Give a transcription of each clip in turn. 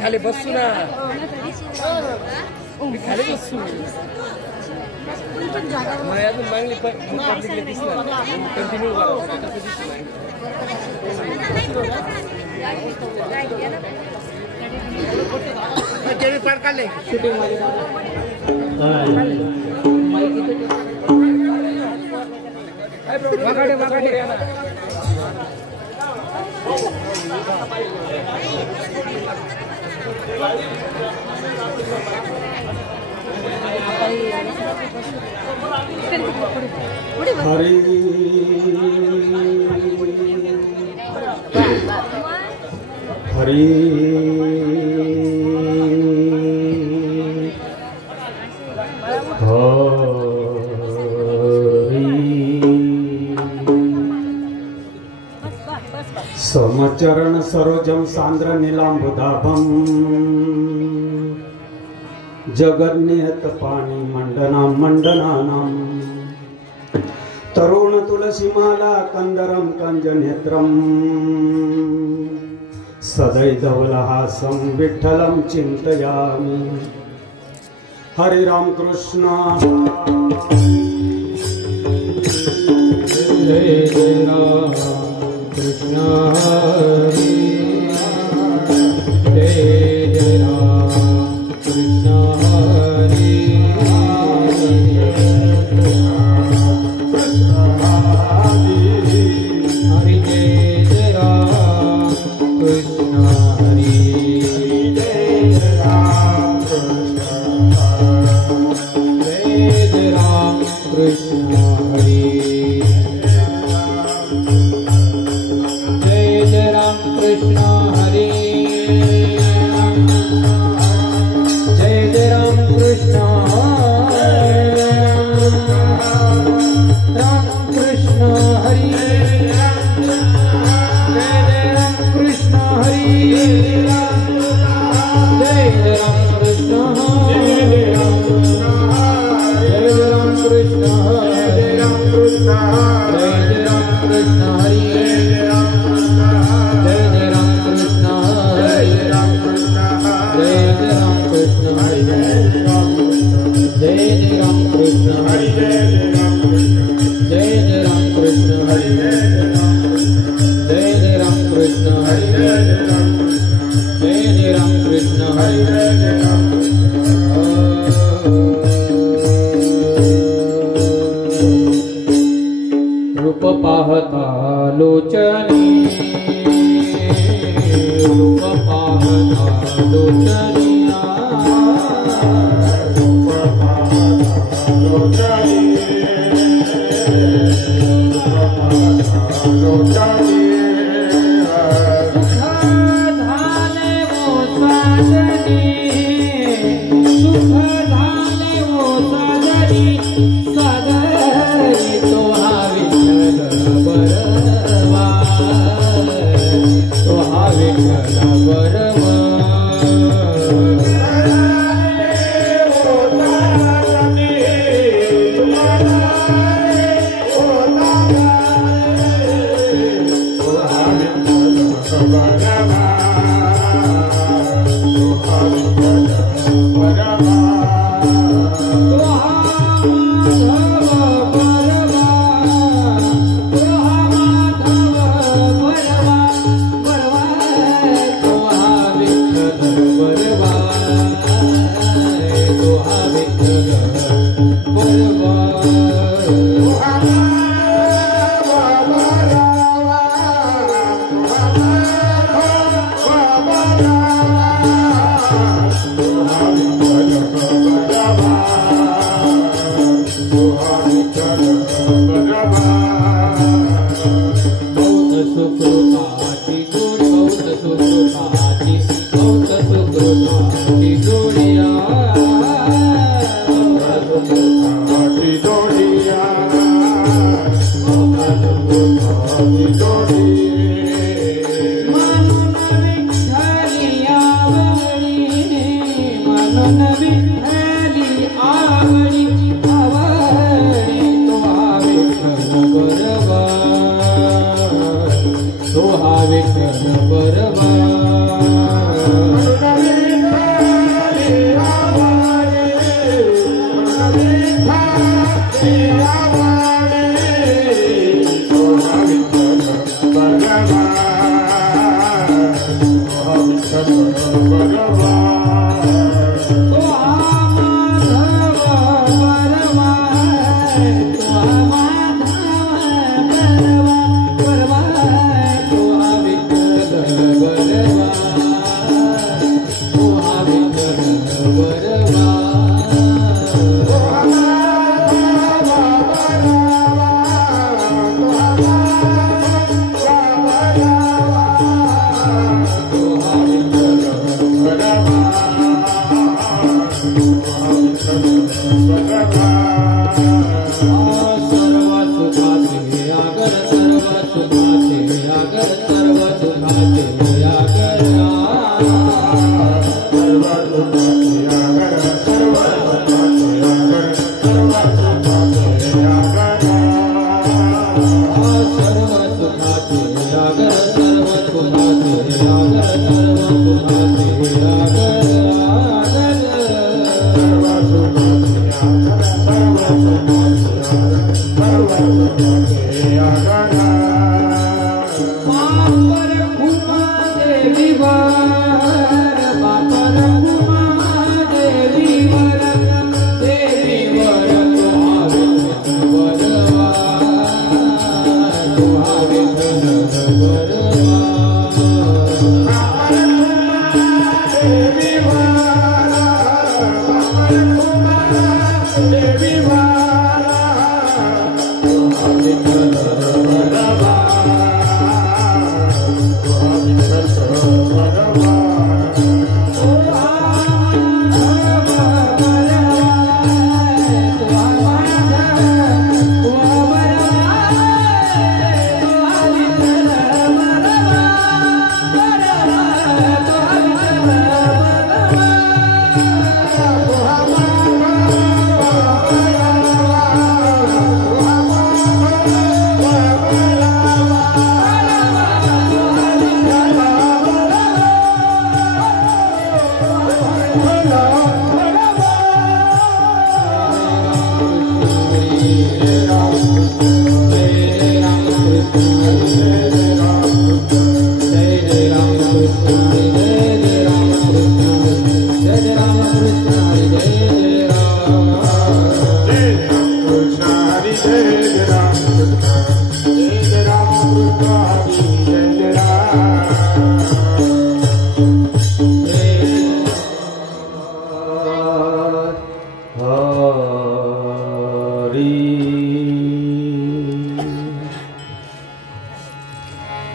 खाली बस्छु ना खाली बस्छु मैं अजून मागणी पब्लिकले दिसणार कंटिन्यू करा पार काढले शूटिंग वागाडे वागाडे हरि हरि समचरण सरोजम सांद्र नीलांबुधाभम जगन्नियत पाणी मंडनाम मंडनानाम तरुण तुलसीमाला कंदरम कंजनेत्रम सदैधवलहासं विठ्ठलं चिन्तयामि। हरे राम कृष्ण जय जय राम कृष्ण हरे जय जय राम कृष्ण हरे हरे जय जय राम कृष्ण हरे जय जय राम कृष्ण हरे कृष्ण हरे जय जय राम कृष्ण राम कृष्ण हरि जय जय राम कृष्ण हरि जय जय राम कृष्ण जय जय राम कृष्ण जय राम कृष्ण जय जय राम कृष्ण हरि जय जय राम कृष्ण हरे जय जय राम कृष्ण हरे जय जय राम कृष्ण हरे जय जय राम कृष्ण हरे रूप पाहता लोचनी रूप पाहता लोचनी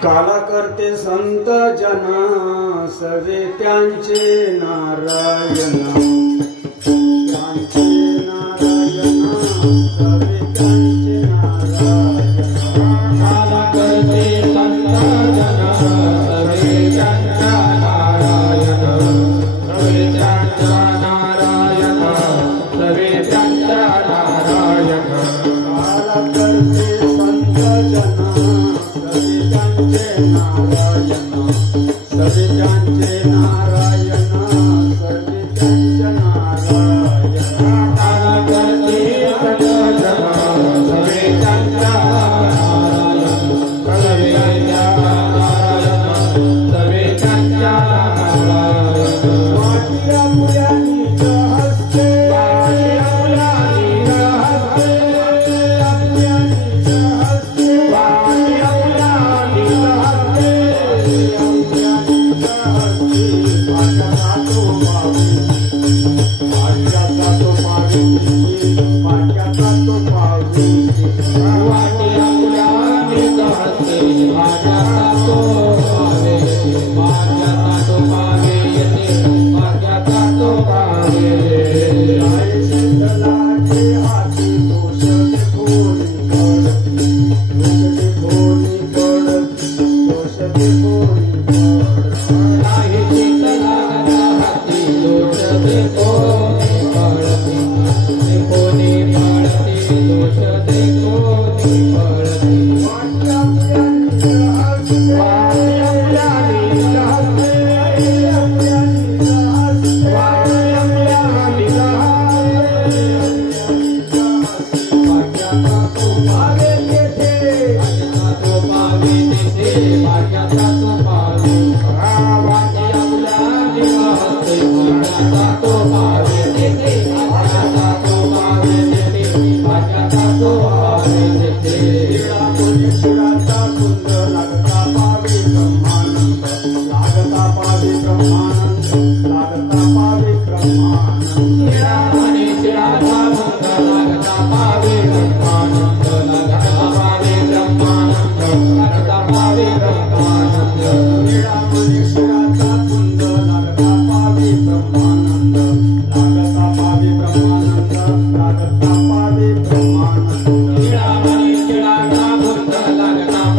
काला करते संत जना सवे त्यांचे नारायण त्यांचे नारायण सवे त्यांचे नारायण काला करते संत जना सवे त्यांचा नारायण सवे त्यांचा नारायण सवे त्यांचा नारायण काला करते संत जना सवे त्यांचे नारायण सवे त्यांचे नारायण काला करते संत जना सवे त्यांचा नारायण सवे त्यांचा नारायण सवे त्यांचा नारायण वाटिया मुलांनी हसते वाटिया मुलांनी हसते वाटिया मुलांनी हसते तो पावे तिथे भाग्याचा तो पावे वाटे आपल्या निवासते भाग्याचा तो पावे तिथे भाग्याचा तो पावे तिथे भाग्याचा तो पावे तिथे शिराचा कुंद लागता पावे ब्रह्मानंद लागता पावे ब्रह्मानंद लागता पावे ब्रह्मानंद आणि शिराचा कुंद लागता पावे ब्रह्मानंद लागता पावे ब्रह्मानंद लागता पावे ब्रह्मानंद शिराचा कुंद लागता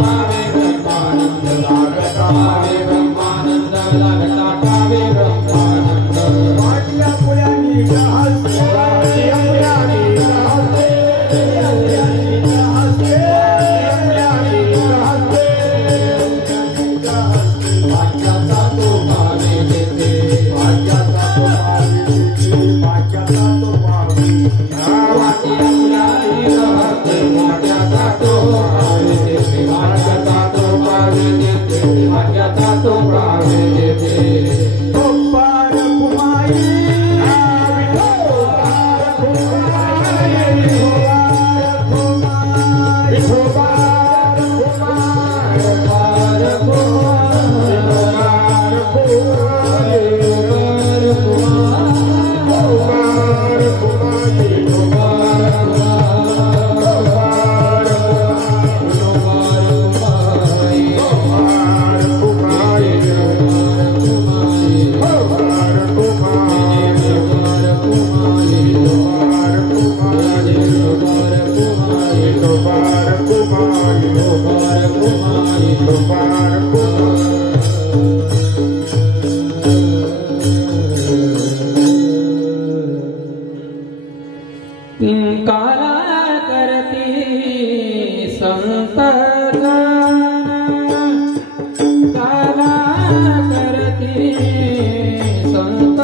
पावे ब्रह्मानंद लागता पावे ब्रह्मानंद लागता पावे ब्रह्मानंद वाटिया पुऱ्यानी हसते वाटिया पुऱ्यानी हसते भाग्याचा तो पावे देते भाग्याचा तो पावे भाग्याचा तो पावे भाग्याचा तो पावे देते भाग्याचा तो पावे देते भाग्याचा तो पावे देते गोपाळ कुमारी गोपाळ कुमारी गोपाळ काला करती संत काला करती संत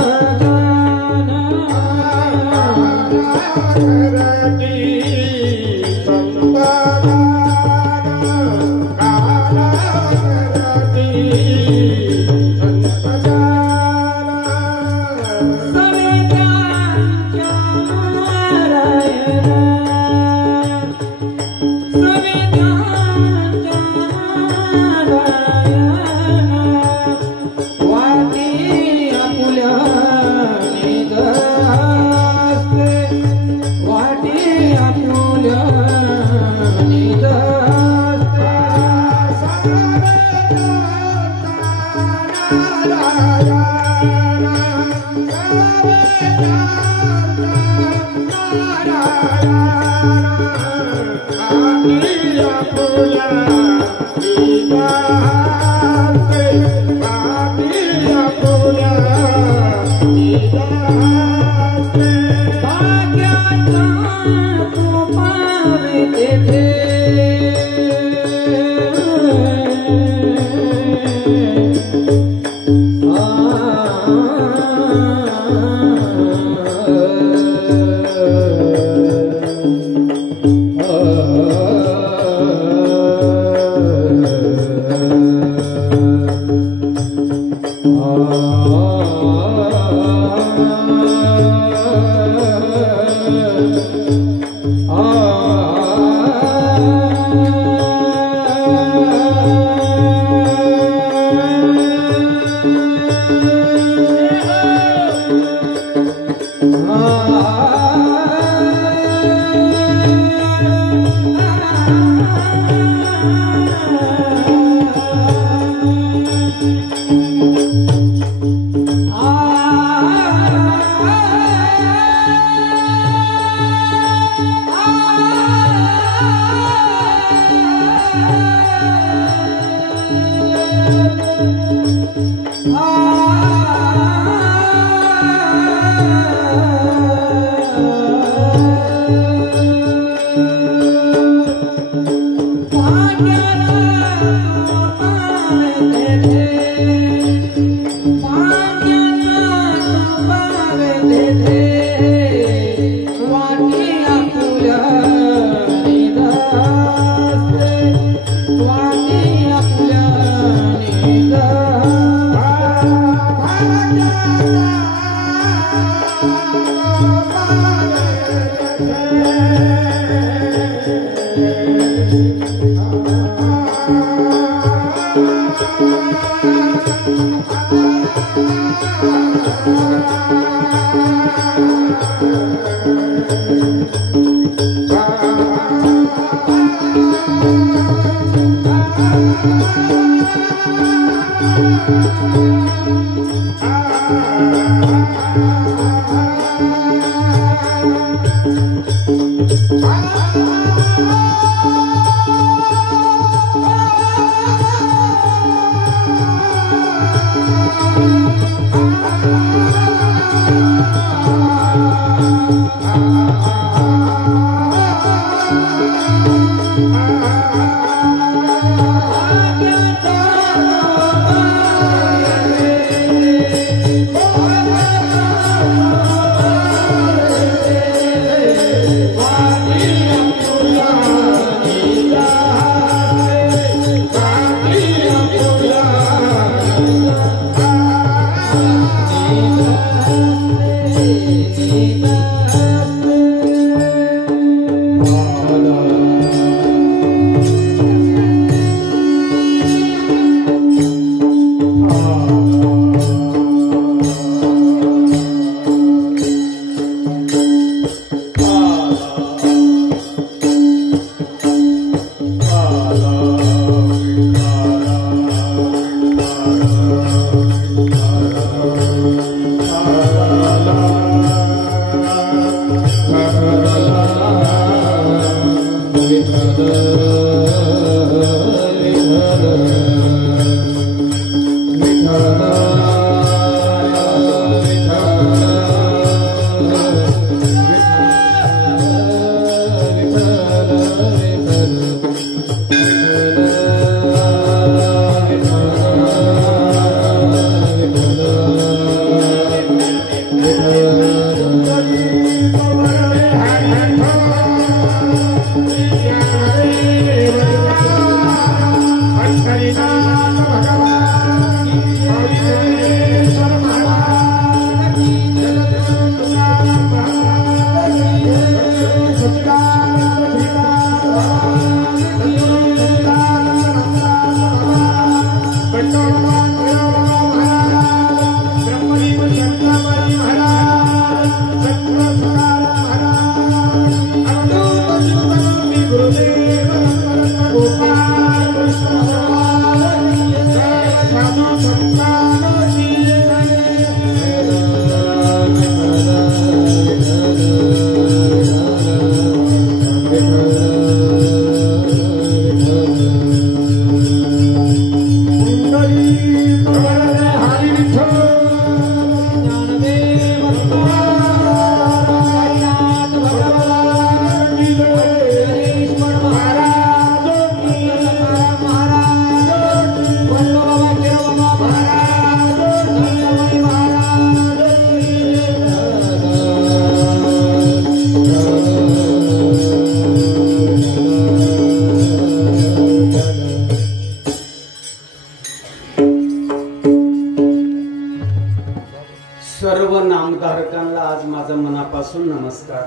सर्व नामधारकांना आज माझा मनापासून नमस्कार.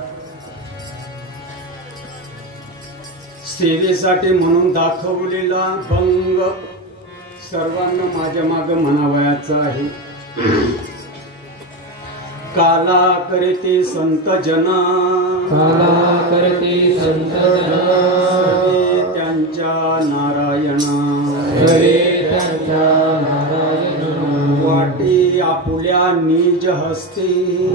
सेवेसाठी म्हणून दाखवलेला भंग सर्वांना माझ्या मागे म्हणावयाचा आहे. काला करते संत जना, काला करते संत जना, सवे त्यांच्या नारायणा, सवे त्यांच्या नारायण. वाटे आपुल्या निज हस्ते,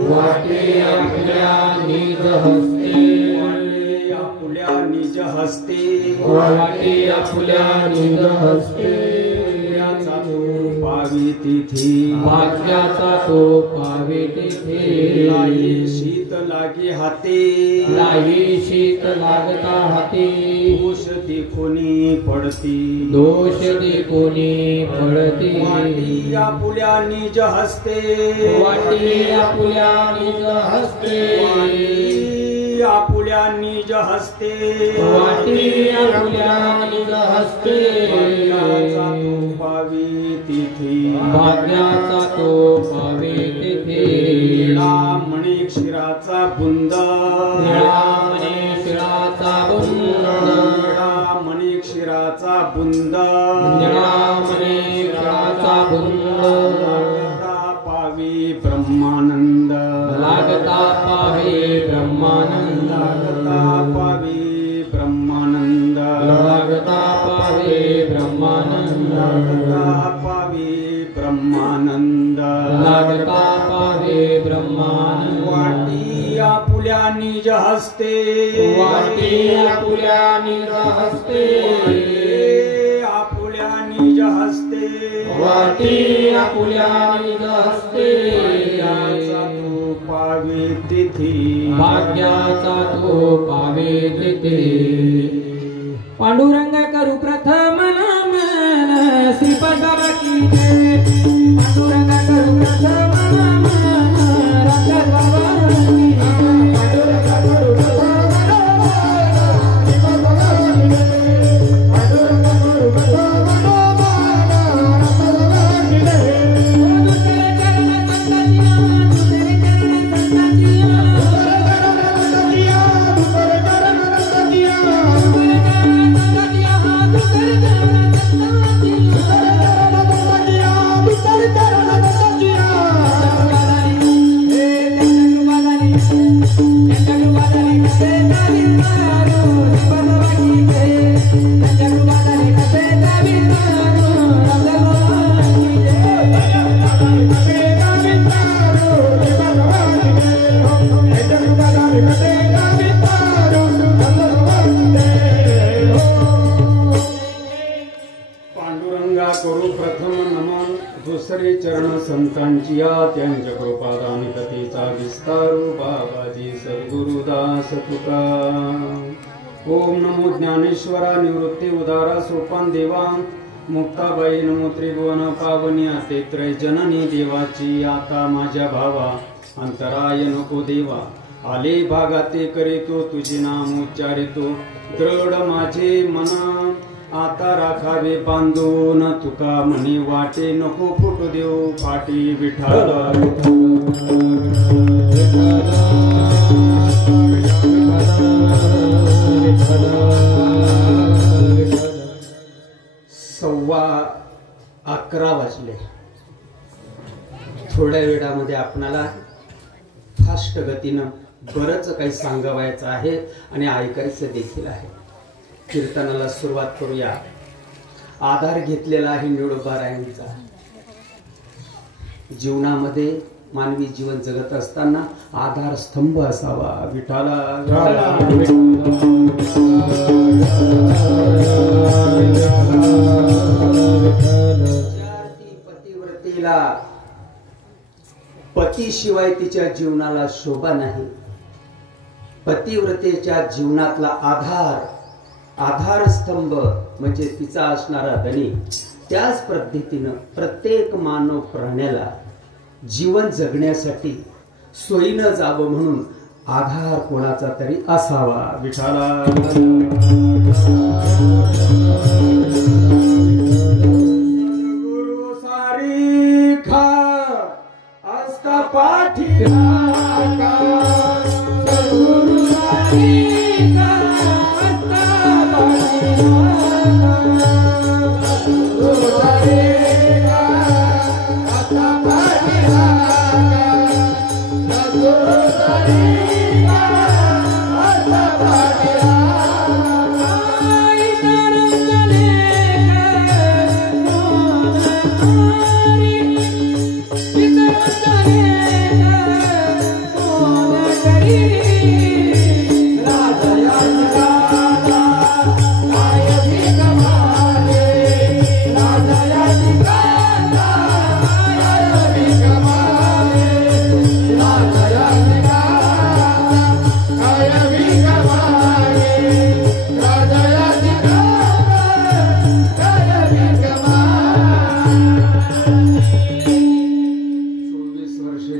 वाटे आपल्या निज हस्ते, वाटे आपुल्या निज हस्ते, वाटे आपल्या निज हस्ते. याचा तो पावी तिथे, भाग्याचा तो पावे तिथे. लाई शीत लागे हाते, लाई शीत लागता हाती. दोष देखोनी पडती, दोष देखोनी पडती. वाटी आपुल्या निज हस्ते, वाटी आपुल्या निज हस्ते, वाटी आपुल्या निज हस्ते, वाटी आपुल्या निज हस्ते. भाग्याचा तो पावी तिथे, भाग्याचा तो पावे तिथे. निळा मणी क्षीराचा बुंद, निळा मणी शिळाचा बुंद, निळा मणी क्षीराचा बुंद, निळा मणी शिळाचा बुंद. लागता पावी ब्रह्मानंद, लागता पावे ब्रह्मानंद, लागता पावी ब्रह्मानंद. लागता पावे ब्रह्मानंद. ब्रह्मानंद लागता पावे ब्रह्मानंद लागता पावे ब्रह्मानंद वाटी आपुल्या निज हस्ते वाटी आपुल्या निज हस्ते आपुल्या निज हस्ते वाटी आपुल्या निज हस्ते भाग्याचा तू पावे तिथे भाग्याचा तो पावे तिथे पांडुरंग करू प्रथम नमन श्रीपाद बाबा की जय पांडुरंग करू प्रथम नमन रामदास बाबा की जय पांडुरंग करू प्रथम नमन श्रीपाद बाबा की जय पांडुरंग करू प्रथम दुसरे चरण संतांची त्यांच्या कृपादान कथेचा विस्तारू बाबाजी सद्गुरुदास तुका ओम नमो ज्ञानेश्वरा निवृत्ती उदारा सोपान देवा मुक्ताबाई नमो त्रिभुवन पावनी तेत्रय जननी देवाची आता माझ्या भावा अंतराय नको देवा आले भागाते करीतो तुझे नाम उच्चारितो दृढ माझे मन आता राखावे बांधून तुका म्हणे वाटे नको फुटू देऊ पाठी विठाला सव्वा 11 वाजले. थोड्या वेळामध्ये आपणाला फास्ट गतीनं बरंच काही सांगावायचं आहे आणि ऐकायचं देखील आहे. कीर्तनाला सुरुवात करूया. आधार घेतलेला आहे निळोबारायांचा. जीवनामध्ये मानवी जीवन जगत असताना आधार स्तंभ असावा. विठाला पतिव्रतेला पतीशिवाय तिच्या जीवनाला शोभा नाही. पतिव्रतेच्या जीवनातला आधारस्तंभ म्हणजे तिचा असणारा धनी. त्याच पद्धतीनं प्रत्येक मानव प्राण्याला जीवन जगण्यासाठी सोयीनं जावं म्हणून आधार कोणाचा तरी असावा. विठाला गुरु सारी खा असता पाठी गुरु सारी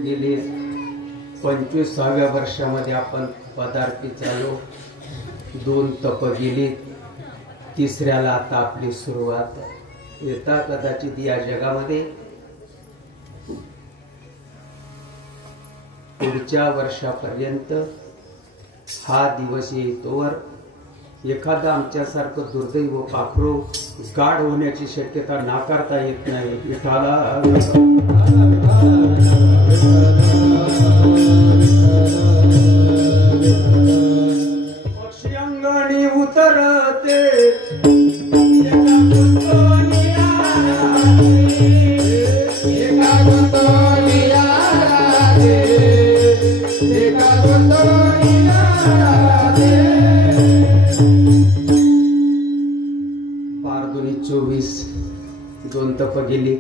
गेले. 25व्या वर्षामध्ये आपण पदार्पी झालो. 2 तप गेली. तिसऱ्याला आता आपली सुरुवात. येता कदाचित या जगामध्ये पुढच्या वर्षापर्यंत हा दिवस येतोवर एखादा आमच्यासारखं दुर्दैव पाखरू गाढ होण्याची शक्यता नाकारता येत नाही. विठाला पक्षी अंगणी उतरते 2 तप गेली,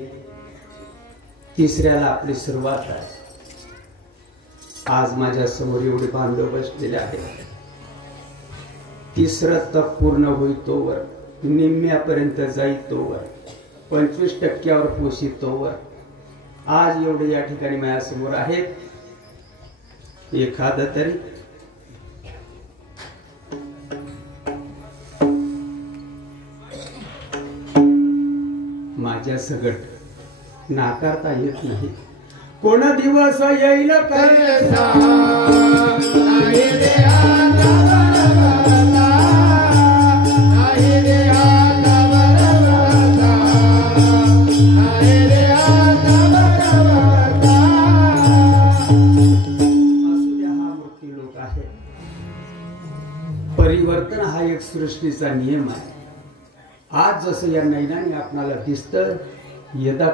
तिसऱ्याला आपली सुरुवात आहे. आज माझ्या समोर एवढे बांधव बसलेले आहेत. तिसरं तप पूर्ण होईल तोवर, निम्म्यापर्यंत जाईल तोवर, 25% पोषी तोवर आज एवढे या ठिकाणी माझ्या समोर आहेत. एखादं तरी माझ्या सगट नाकारता येत नाही. कोण दिवस येईल कळसा परिवर्तन हा एक सृष्टीचा नियम आहे. आज जसं या नैनाने आपणाला दिसतं, यदा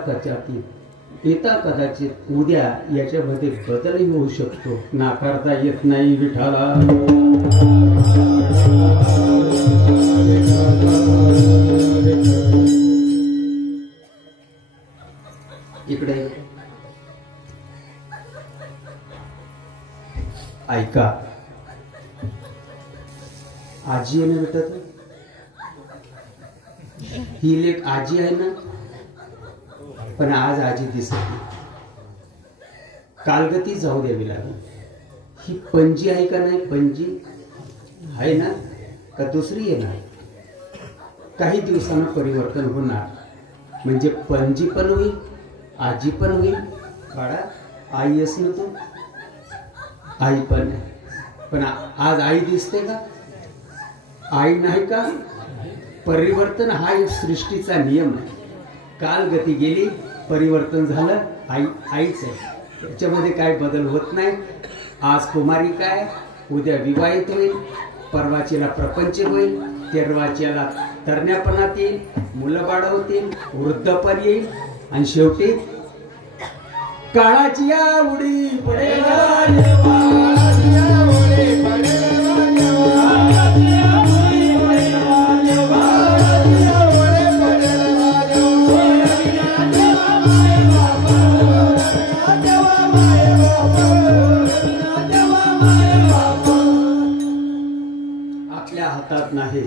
कदाचित उद्या याच्यामध्ये बदलही होऊ शकतो. नाकारता येत नाही विठाला. इकडे ऐका, आजी आहे ना भेटत, ही लेख आजी आहे ना, पण आज आजी दिसत नाही. कालगती जाऊ द्यावी लागली. ही पणजी आहे का नाही? पणजी आहे ना, का दुसरी येणार? काही दिवसांना परिवर्तन होणार, म्हणजे पणजी पण होईल, आजी पण होईल. बाळा आई अस ना, तू आई पण आहे, पण आज आई दिसते का? आई नाही का? परिवर्तन हा एक सृष्टीचा नियम आहे. काल गती गेली, परिवर्तन झालं, आई आईच आहे, त्याच्यामध्ये काय बदल होत नाही. आज कुमारी काय, उद्या विवाहित होईल, परवाचीला प्रपंच होईल, तेरवाचीला तरण्यापणात येईल, मुलं बाळ होतील, वृद्धपण येईल, आणि शेवटी काळाची या उडी पडेल. आपल्या हातात नाही.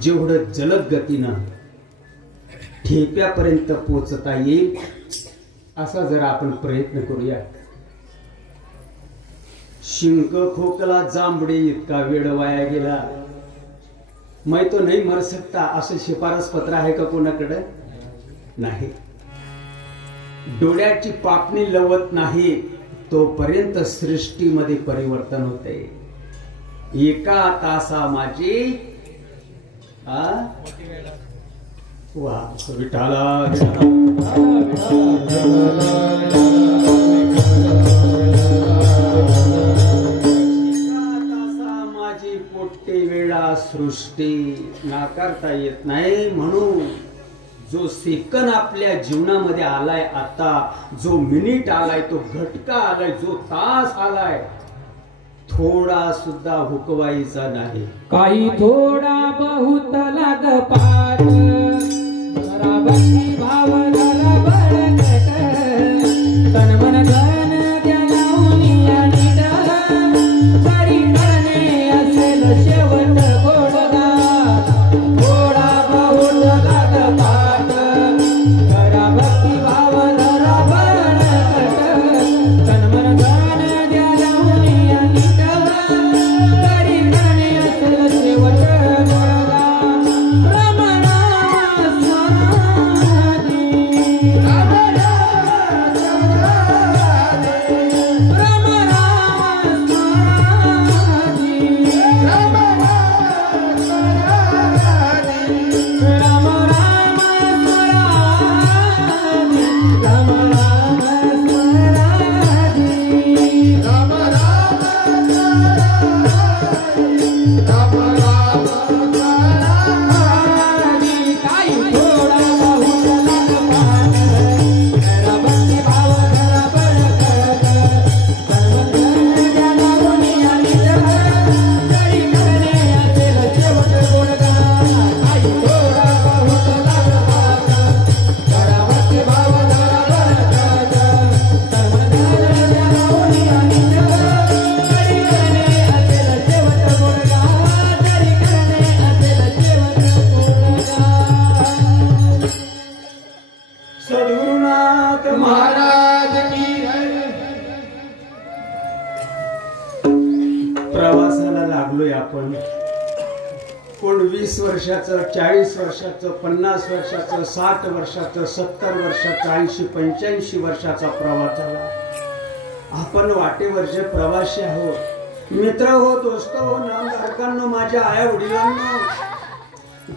जेवढं जलद गतीनं ठेप्यापर्यंत पोचता येईल असा जरा आपण प्रयत्न करूया. शिंक खोकला जांभळे इतका वेळ वाया गेला, मैं तो नाही मर सकता असं शिफारस पत्र आहे का कोणाकडे? नाही. डोळ्याची पापणी लवत नाही तोपर्यंत सृष्टीमध्ये परिवर्तन होते. एका तासा माझी वा विठाला माझी पोट्टे वेळा सृष्टी नाकारता येत नाही. म्हणून जो सेकंद आपल्या जीवनामध्ये आलाय, आता जो मिनिट आलाय, तो घटका आलाय, जो तास आलाय, थोडा सुद्धा हुकवायचा नाही. काही थोडा बहुत लाग पाठ, जरा भक्ती भाव जरा बळकट, तन मन धन द्या लावून या निडर, तरी करणे असेल शेवट गोडगा. थोडा बहुत लाग पाठ, जरा भक्ती भाव जरा बळकट, तन मन धन द्या लावून या निडर, तरी करणे असेल शेवट गोडगा. 30 वर्षाचं, 40 वर्षाचं, 50 वर्षाचं, 60 वर्षाचं, 70 वर्षाचं, 80, 85 वर्षाचा प्रवास झाला. आपण वाटेवरचे प्रवासी आहोत. मित्र हो, दोस्त हो, नामधारकांनो, माझ्या आई वडिलांनो,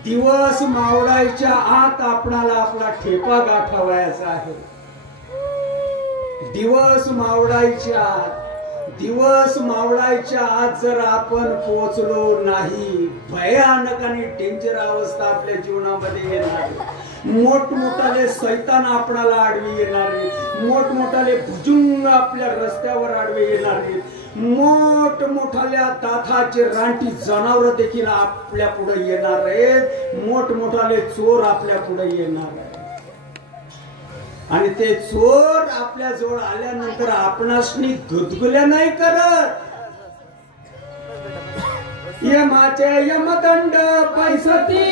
दिवस मावळायच्या आत आपणाला आपला ठेपा गाठावायचा आहे. दिवस मावळायच्या आत जर आपण पोहोचलो नाही, भयानक आणि डेंजर अवस्था आपल्या जीवनामध्ये येणार. मोठमोठाले सैतान आपणाला आडवी येणार, मोठमोठाले भुजुंग आपल्या रस्त्यावर आडवे येणार, मोठमोठाल्या दाताचे रानटी जनावर देखील आपल्या पुढे येणार आहेत, मोठमोठाले चोर आपल्या पुढे येणार आहेत. आणि ते चोर आपल्या जवळ आल्यानंतर आपणासनी गुदगुल्या नाही करत. यमाचे यमदंड पैसती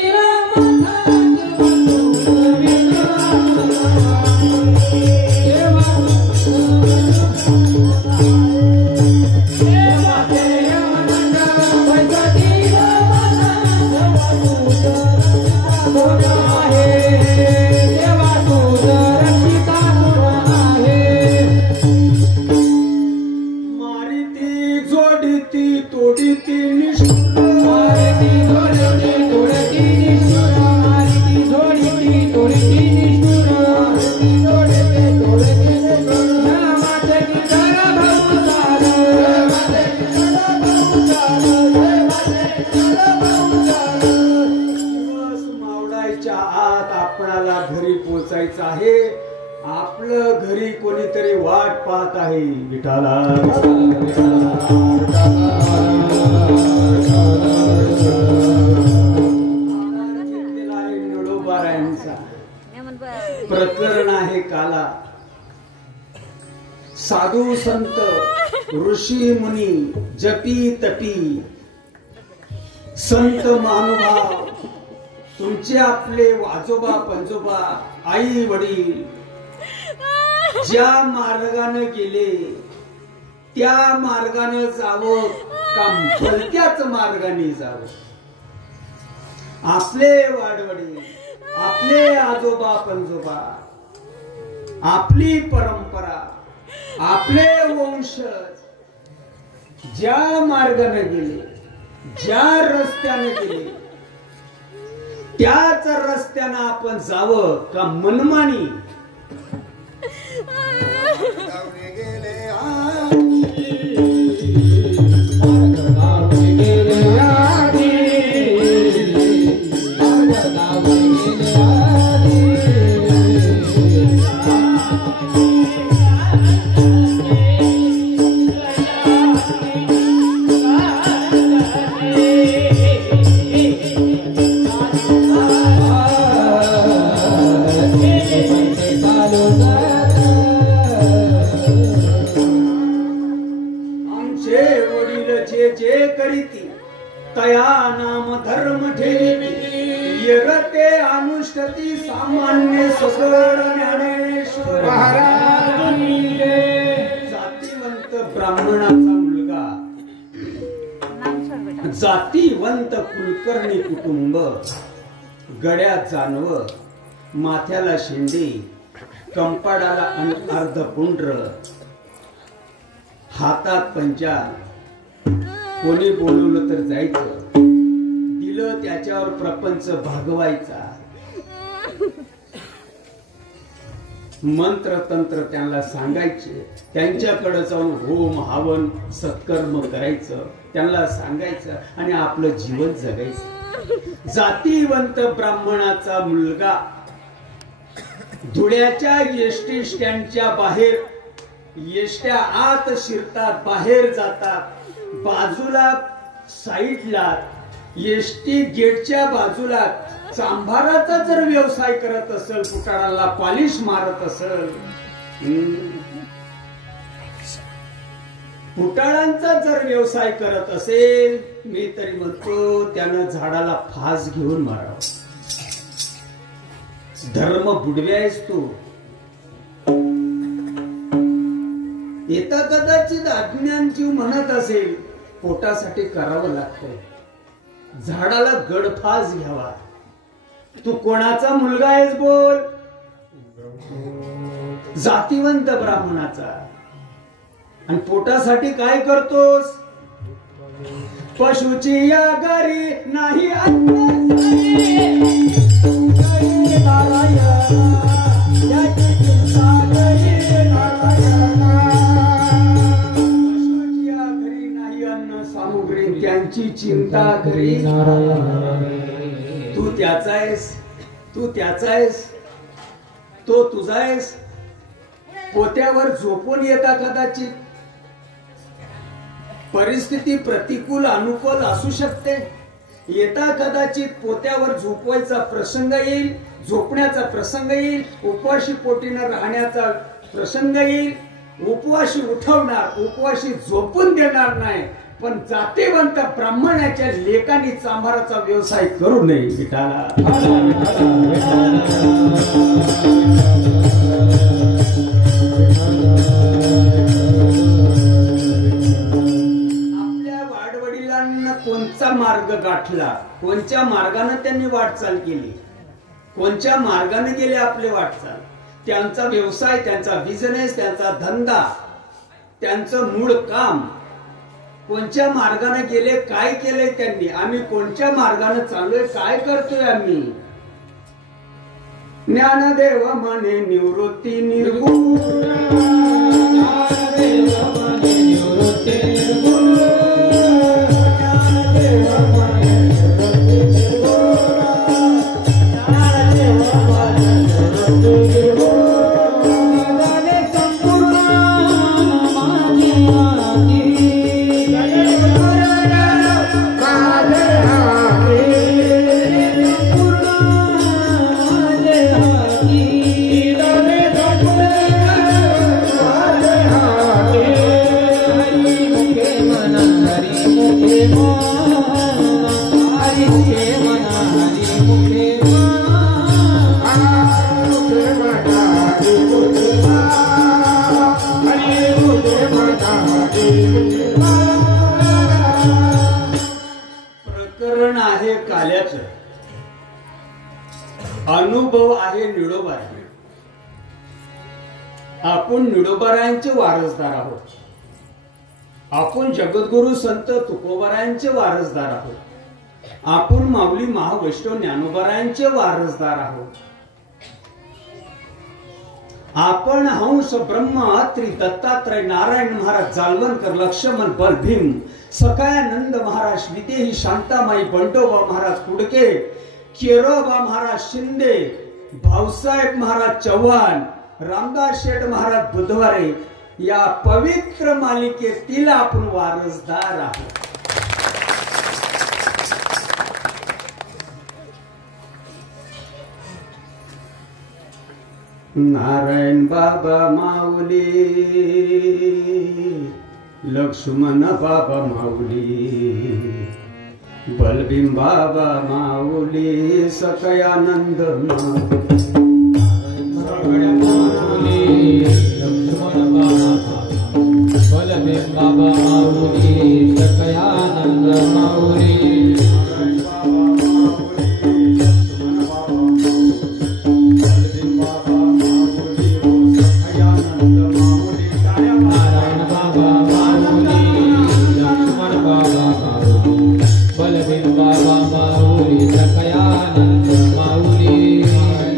आहे. आपलं घरी कोणीतरी वाट पाहत आहे. विठाला निळोबारायांचा प्रकरण आहे काला. साधू संत ऋषी मुनी जपी तपी संत महानुभाव तुमचे आपले आजोबा पंजोबा आई वडील ज्या मार्गाने गेले त्या मार्गाने जावं का भलत्याच मार्गाने जावं. आपले वाडवडील आपले आजोबा पंजोबा आपली परंपरा आपले वंशज ज्या मार्गाने गेले ज्या रस्त्याने गेले त्याच रस्त्यानं आपण जावं का मनमानी. तया नाम धर्म ठेवी यरते अनुष्ठती सामान्य सकळ ज्ञानेश्वर महाराज. जातीवंत ब्राह्मणाचा मुलगा जातीवंत कुलकर्णी कुटुंब गड्यात जानव माथ्याला शेंडी कंपाडाला अर्धपुंड्र हातात पंजा. कोणी बोलवलं तर जायचं, दिलं त्याच्यावर प्रपंच भागवायचा. मंत्र तंत्र त्यांना सांगायचे, त्यांच्याकडे जाऊन होम हवन सत्कर्म करायचं, त्यांना सांगायचं आणि आपलं जीवन जगायचं. जातीवंत ब्राह्मणाचा मुलगा धुळ्याच्या एसटी स्टँडच्या बाहेर एसट्या आत शिरतात बाहेर जातात. बाजूला साईडला एसटी गेटच्या बाजूला चांभाराचा जर व्यवसाय करत असेल, पुटाळाला पॉलिश मारत असेल, पुटाळांचा जर व्यवसाय करत असेल, मी तरी म्हणतो त्यानं झाडाला फास घेऊन मारावं. धर्म बुडव्यास तू येता कदाचित अज्ञान जीव म्हणत असेल पोटासाठी करावं लागतंय. झाडाला गडफास घ्यावा. तू कोणाचा मुलगा आहेस बोल? जातिवंत ब्राह्मणाचा. आणि पोटासाठी काय करतोस? पशुची या घरी नाही अन्न सामुग्री त्यांची चिंता करी. तू त्याचा आहेस, तू त्याचा आहेस, तो तुझा आहेस. पोत्यावर झोपून येता कदाचित. परिस्थिती प्रतिकूल अनुकूल असू शकते. येता कदाचित पोत्यावर झोपवायचा प्रसंग येईल, झोपण्याचा प्रसंग येईल, उपवाशी पोटीनं राहण्याचा प्रसंग येईल. उपवाशी उठवणार, उपवाशी झोपून देणार नाही. पण जातीवंत ब्राह्मणाच्या लेकांनी चांभाराचा व्यवसाय करू नये. विठाला आपल्या वाडवडिलांना कोणता मार्ग गाठला, कोणत्या मार्गाने त्यांनी वाटचाल केली, कोणत्या मार्गाने गेले आपले वाटचाल, त्यांचा व्यवसाय, त्यांचा बिझनेस, त्यांचा धंदा, त्यांचं मूळ काम कोणत्या मार्गाने गेले, काय केलंय त्यांनी, आम्ही कोणत्या मार्गाने चाललोय, काय करतोय आम्ही. ज्ञानदेव म्हणे निवृत्ती निर्गुण, ज्ञानदेव म्हणे निवृत्ती निर्गुण, ज्ञानदेव म्हणे निवृत्ती निर्गुण, ज्ञानदेव म्हणे निवृत्ती निर्गुण. प्रकरण आहे काल्याचं, अनुभव आहे निडोबाराय. आपण निडोबारायांचे वारसदार आहोत. आपण जगद्गुरु संत तुकोबारायांचे वारसदार आहोत. आपण माऊली महावैष्णव ज्ञानोबारायांचे वारसदार आहोत. आपण हंस ब्रह्म त्रि दत्तात्रय नारायण महाराज जालवणकर लक्ष्मण बलभीम सखायानंद महाराज विदेही शांतामाई बंडोबा महाराज कुडके केरोबा महाराज शिंदे भाऊसाहेब महाराज चव्हाण रामदास शेठ महाराज बुधवारे या पवित्र मालिकेतील आपण वारसदार आहोत. नारायण बाबा माऊली लक्ष्मण बाबा माऊली बलभीम बाबा माऊली सखयानंद माऊली लक्ष्मण बाबा बलभीम बाबा माऊली सखयानंद माऊली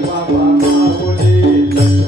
बाबा माऊली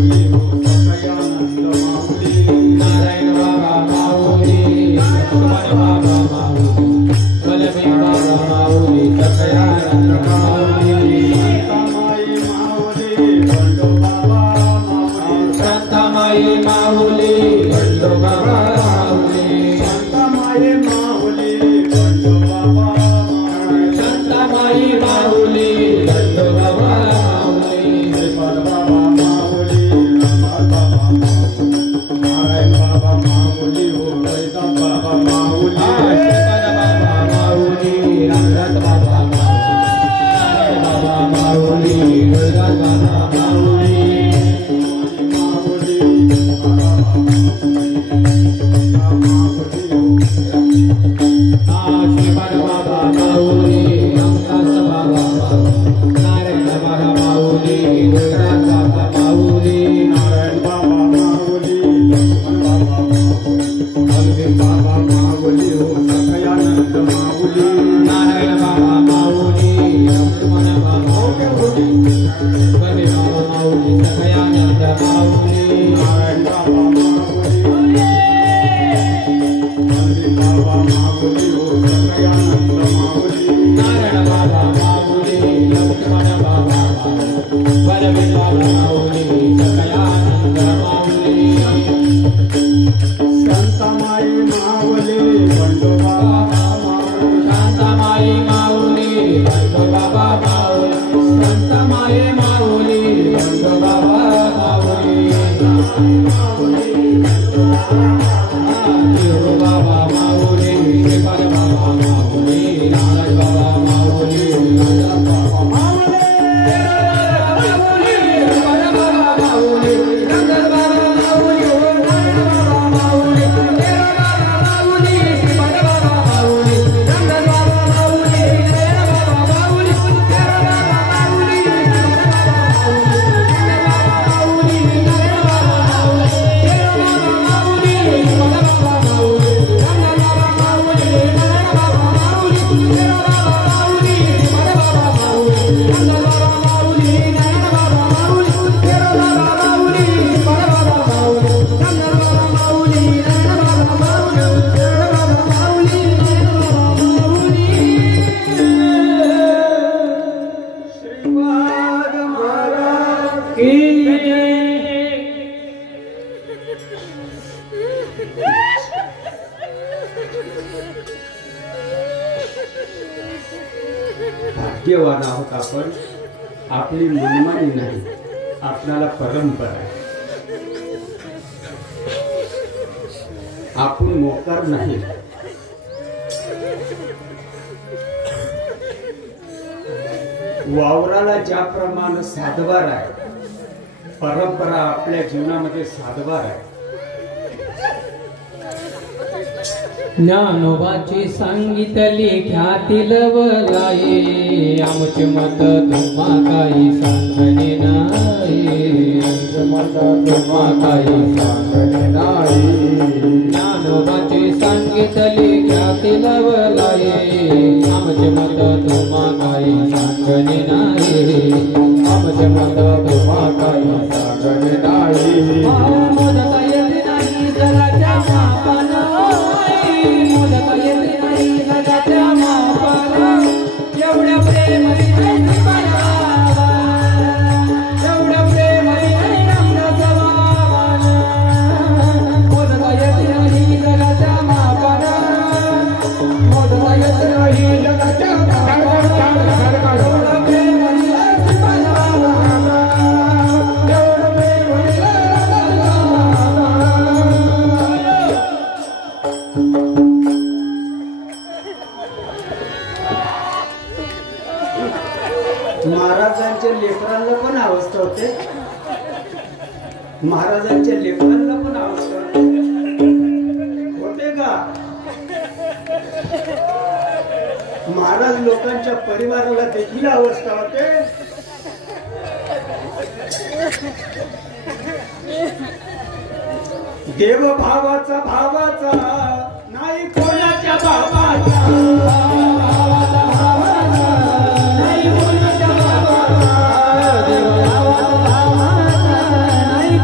माऊली हो सखयानंद माऊली नारायण बाबा माऊली लक्ष्मण बाबा माऊली बलभीम बाबा माऊली सखयानंद माऊली शांतामाई माऊली खंडोबा माऊली शांतामाई माऊली खंडोबा माऊली शांतामाई माऊली खंडोबा माऊली शांतामाई माऊली खंडोबा माऊली श्रीपाद बाबा माऊली रमाल बाबा माऊली नारायण बाबा माऊली हो वैष्णव बाबा माऊली श्रीपाद बाबा माऊली रामदास बाबा माऊली बाबा माऊली दुर्गा बाबा माऊली श्रीपाद बाबा माऊली रामदास बाबा माऊली नारायण बाबा माऊली दुर्गा बाबा माऊली नारायण बाबा माऊली लक्ष्मण बाबा माऊली बाबा माऊली हो सखयानंद माऊली नारायण बाबा माऊली लक्ष्मण बाबा माऊली बलि बाबा माऊली सखयानंद माऊली नारायण बाबा माऊली बाबा माऊली हो सखयानंद माऊली नारायण बाबा माऊली लक्ष्मण बाबा माऊली बलि बाबा माऊली सखयानंद माऊली शांतामाई माऊली खंडोबा माऊली शांतामाई माऊली खंडोबा माऊली शांतामाई माऊली खंडोबा माऊली देव बाबा माऊली श्रीपाद बाबा माऊली नारायण बाबा माऊली नारायण बाबा माऊली श्रीपाद बाबा माऊली नारायण बाबा माऊली नारायण बाबा माऊली देव बाबा माऊली श्रीपाद बाबा माऊली नारायण बाबा माऊली नारायण बाबा माऊली देव बाबा माऊली श्रीपाद महाराज भाग्यवान आहोत आपण. आपली मनमानी नाही, आपणाला परंपरा आहे. आपण मोकार नाही. वावराला ज्याप्रमाणे सातबार आहे, परंपरा आपल्या जीवनामध्ये सातबार आहे. ज्ञानोबाची सांगितली ख्यातील वलाई आमचे मत तुम्हा काही सांगणे नाही आमचे मत तुम्हा काही सांगणे नाही ज्ञानोबाची सांगितली ख्यातील वलाई आमचे मत तुम्हा काही सांगणे नाही आमचे मत तुम्हा काही सांगणे नाही मोदता येत नाही जगाच्या मापानं मोदता येत नाही जगाच्या मापानं एवढ्या प्रेम एवढ्या प्रेम रामदास बाबानं मोदता येत नाही जगाच्या मापानं मोदता येत नाही जगाच्या मापानं एवढा प्रेम महाराजांच्या लेकरांना पण अवस्था होते. महाराजांच्या लेकरांना पण अवस्था होते का? महाराज लोकांच्या परिवाराला देखील अवस्था होते. देव भावाचा भावाचा नाही कोणाच्या भावाचा नाही कोणाच्या भावाचा देव भावाचा भावाचा नाही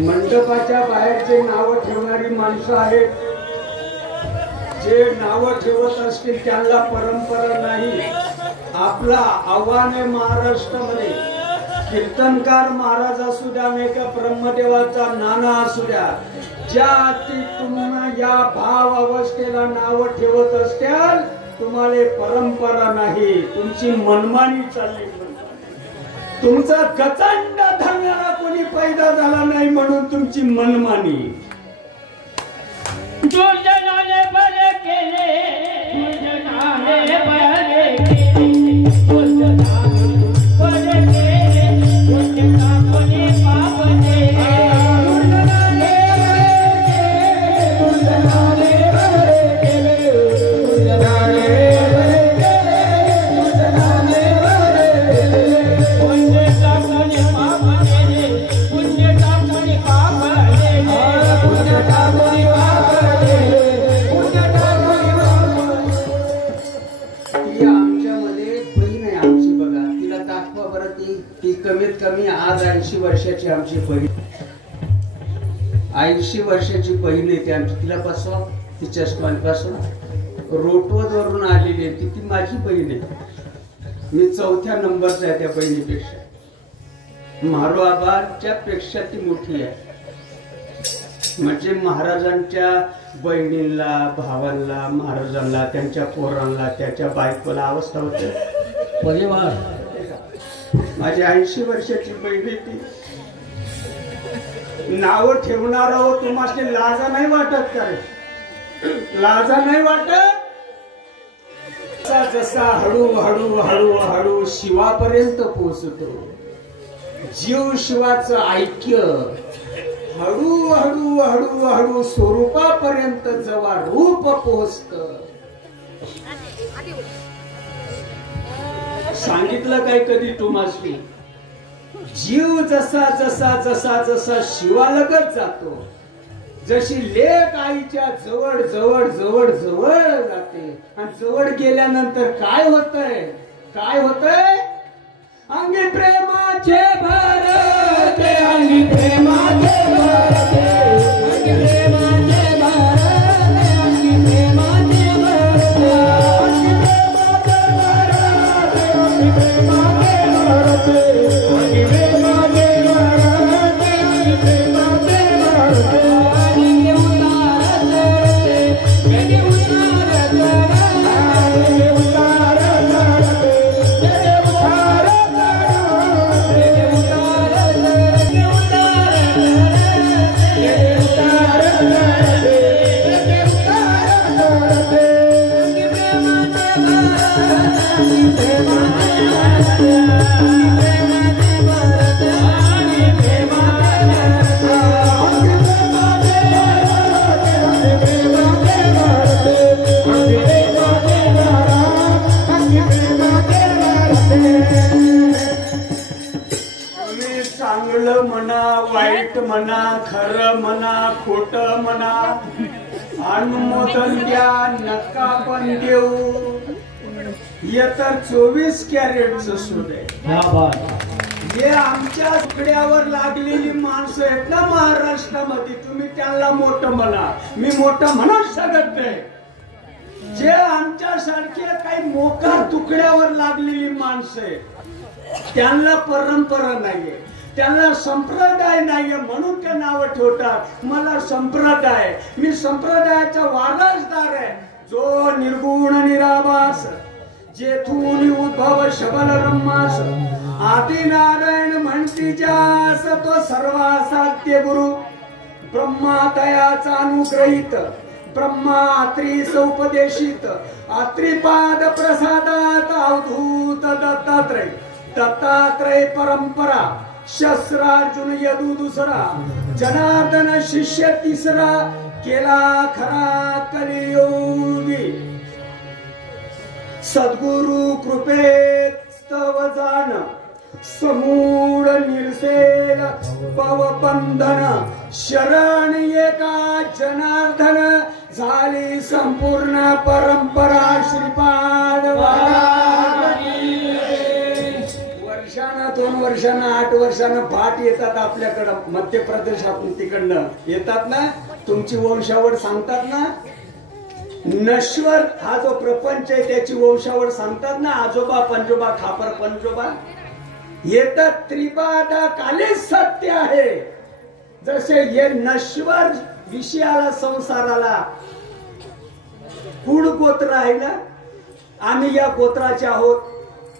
मंडपाच्या बाहेरचे नाव ठेवणारी माणसं आहेत, जे नाव ठेवत असतील त्यांना परंपरा नाही. आपला आव्हान आहे महाराष्ट्रामध्ये, कीर्तनकार महाराज असू द्या नाही का ब्रह्मदेवाचा नाना असू द्या, ज्या तुम्हाला या भाव अवस्थेला नाव ठेवत असत्याल तुम्हाला परंपरा नाही, तुमची मनमानी चालली. तुमचा कचंड धरणारा कोणी पैदा झाला नाही म्हणून तुमची मनमानी. दुर्जनाने बरे केले, दुर्जनाने बरे केले, दुर्जनाने बरे केले, दुर्जना कोणी पाप दिले. दुर्जनाने बरे केले, दुर्जनाने बरे केले, दुर्जनाने बरे केले, पुण्यचा कोणी पाप दिले, पुण्यचा कोणी पाप दिले, पुण्यचा कोणी पाप दिले, पुण्यचा कोणी पाप. ती आमच्यामध्ये बहीण आहे आमची, बघा तिला दाखवा बरं. ती कमीत कमी आज 80 वर्षाची आमची बहीण, 80 वर्षाची बहीण आहे ती आमची. तिला बसवा, तिच्या स्टॉलपासून रोटवत वरून आलेली आहे ती माझी बहीण आहे. मी 4थ्या नंबरचा आहे त्या बहिणीपेक्षा. मारो आबाच्या पेक्षा ती मोठी आहे. म्हणजे महाराजांच्या बहिणीला, भावांना, महाराजांना, त्यांच्या पोरांना, त्याच्या बायकोला अवस्था होते परिवार. माझी 80 वर्षाची बहिणी ती. नाव ठेवणार आहो तुम्हाला लाजा नाही वाटत का? लाजा नाही वाटत? जसा हळूहळू हळूहळू शिवापर्यंत पोहोचतो, जीव शिवाचं ऐक्य हळूहळू हळूहळू स्वरूपापर्यंत जेव्हा रूप पोहोचत. सांगितलं काय कधी तुम्हाला? जीव जसा जसा जसा जसा शिवालगत जातो, जशी लेक आईच्या जवळ जवळ जवळ जवळ जाते, आणि जवळ गेल्यानंतर काय होतंय? काय होतंय? अंगी प्रेमाचे भरते, अंगी प्रेमाचे भरते, अंगी प्रेमाचे भरते, अंगी प्रेमाचे भरते, अंगी प्रेमाचे भरते, अंगी प्रेमाचे भरते, अंगी प्रेमाचे भरते, अंगी प्रेमाचे भरते. अंगी उतारते, अंगी उतारते, अंगी उतारते, चांगलं म्हणा, वाईट म्हणा, खरं म्हणा, खोट म्हणा, अनुमोदन द्या, नका पण देऊ. हे तर 24 कॅरेटच सुद्धा हे आमच्या तुकड्यावर लागलेली माणसं आहेत ना महाराष्ट्रामध्ये, तुम्ही त्यांना मोठं म्हणा, मी मोठं म्हणूच शकत नाही. जे आमच्यासारखे काही मोकार तुकड्यावर लागलेली माणसं आहेत त्यांना परंपरा नाहीये, त्यांना संप्रदाय नाहीये, म्हणून ते नाव ठेवतात. मला संप्रदाय, मी संप्रदायाचा वारसदार आहे. जो निर्गुण निराभास, जेथून उद्भव शबल ब्रह्मास, आदि नारायण म्हणती जास, तो सर्वासाध्य गुरु. ब्रह्मा तयाचा अनुग्रहित, ब्रह्मा आत्रीस उपदेशित, आत्रिपाद प्रसादात अवधूत दत्तात्रय. दत्तात्रय परंपरा, शस्त्रार्जुन यदू दुसरा, जनार्दन शिष्य तिसरा, केला खरा कलियोगी. सद्गुरु कृपेत स्तव जाण, समूळ निर्सेल पवबंधन. शरण एका जनार्दन, झाली संपूर्ण परंपरा श्रीपाद. वर्षानं 2 वर्षानं 8 वर्षानं भाट येतात आपल्याकडं, मध्य प्रदेशातून तिकडनं येतात ना, तुमची वंशावळ सांगतात ना. नश्वर हा जो प्रपंच आहे त्याची वंशावळ सांगतात ना, आजोबा पंजोबा खापर पंजोबा. येतात त्रिपादा कालीच सत्य आहे. जसे हे नश्वर विषयाला संसाराला कुळ गोत्र आहे ना, आम्ही या गोत्राचे आहोत,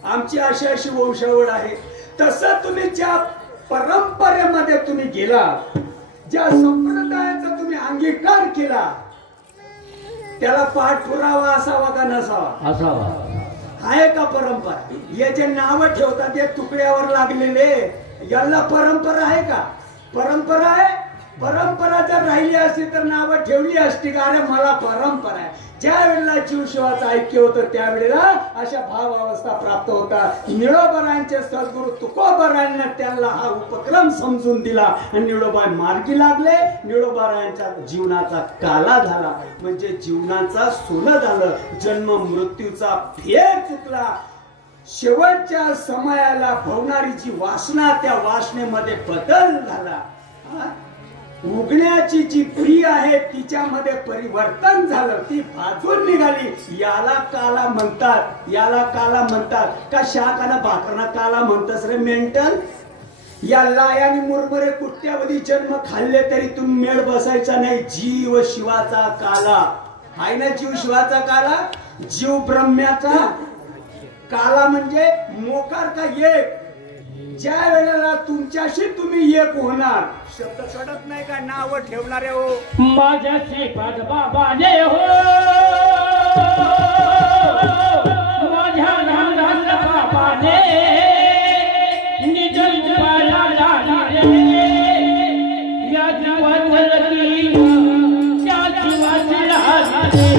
आमची अशी अशी वंशावळ आहे. तसं तुम्ही ज्या परंपरेमध्ये तुम्ही गेला, ज्या संप्रदायाचा तुम्ही अंगीकार केला, त्याला पाठपुरावा असावा का नसावा? असावा. आहे का परंपरा? हे जे नाव ठेवतात ते तुकड्यावर लागलेले, याला परंपरा आहे का? परंपरा आहे. परंपरा जर राहिली असती तर नाव ठेवली असती का, अरे मला परंपरा आहे. ज्या वेळेला जीवशिवाचं ऐक्य होतं त्यावेळेला अशा भाव अवस्था प्राप्त होता. निळोबारायांचे सद्गुरु तुकोबारायांना त्यांना हा उपक्रम समजून दिला आणि निळोबा मार्गी लागले. निळोबारायांच्या जीवनाचा काला झाला, म्हणजे जीवनाचा सोनं झालं. जन्म मृत्यूचा फेर चुकला. शेवटच्या समयाला भवणारी जी वासना, त्या वासनेमध्ये बदल झाला. उगण्याची जी प्रिय आहे तिच्यामध्ये परिवर्तन झालं, ती भाजून निघाली. याला काला म्हणतात, याला काला म्हणतात का? शाकाला भाकरना काला म्हणतस रे मेंटल. या लायानी मुरमुरे कुट्ट्यामध्ये जन्म खाल्ले तरी तुम्ही मेळ बसायचा नाही. जीव शिवाचा काला आहे ना, जीव शिवाचा काला, जीव ब्रह्म्याचा काला म्हणजे मोकार का एक. ज्या वेळेला तुमच्याशी तुम्ही एक होणार, शब्द चढत नाही का? नाव ठेवणारे हो माझ्या श्रीपाद बाबाने हो, माझ्या नांदाला बाबाने निज रूपाला लावले. या जीवाची त्या जीवाची राहते.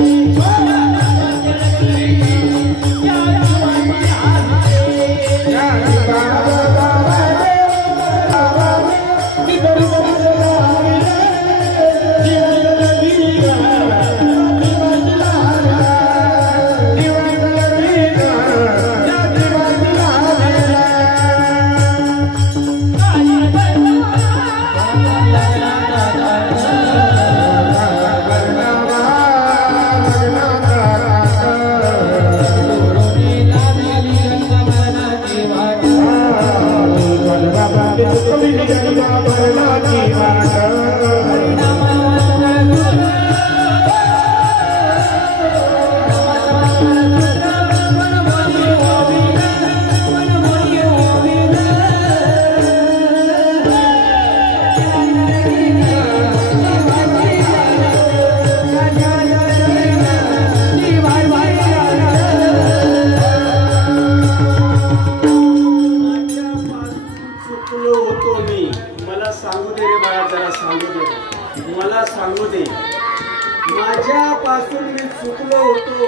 माझ्यापासून मी चुकलो होतो.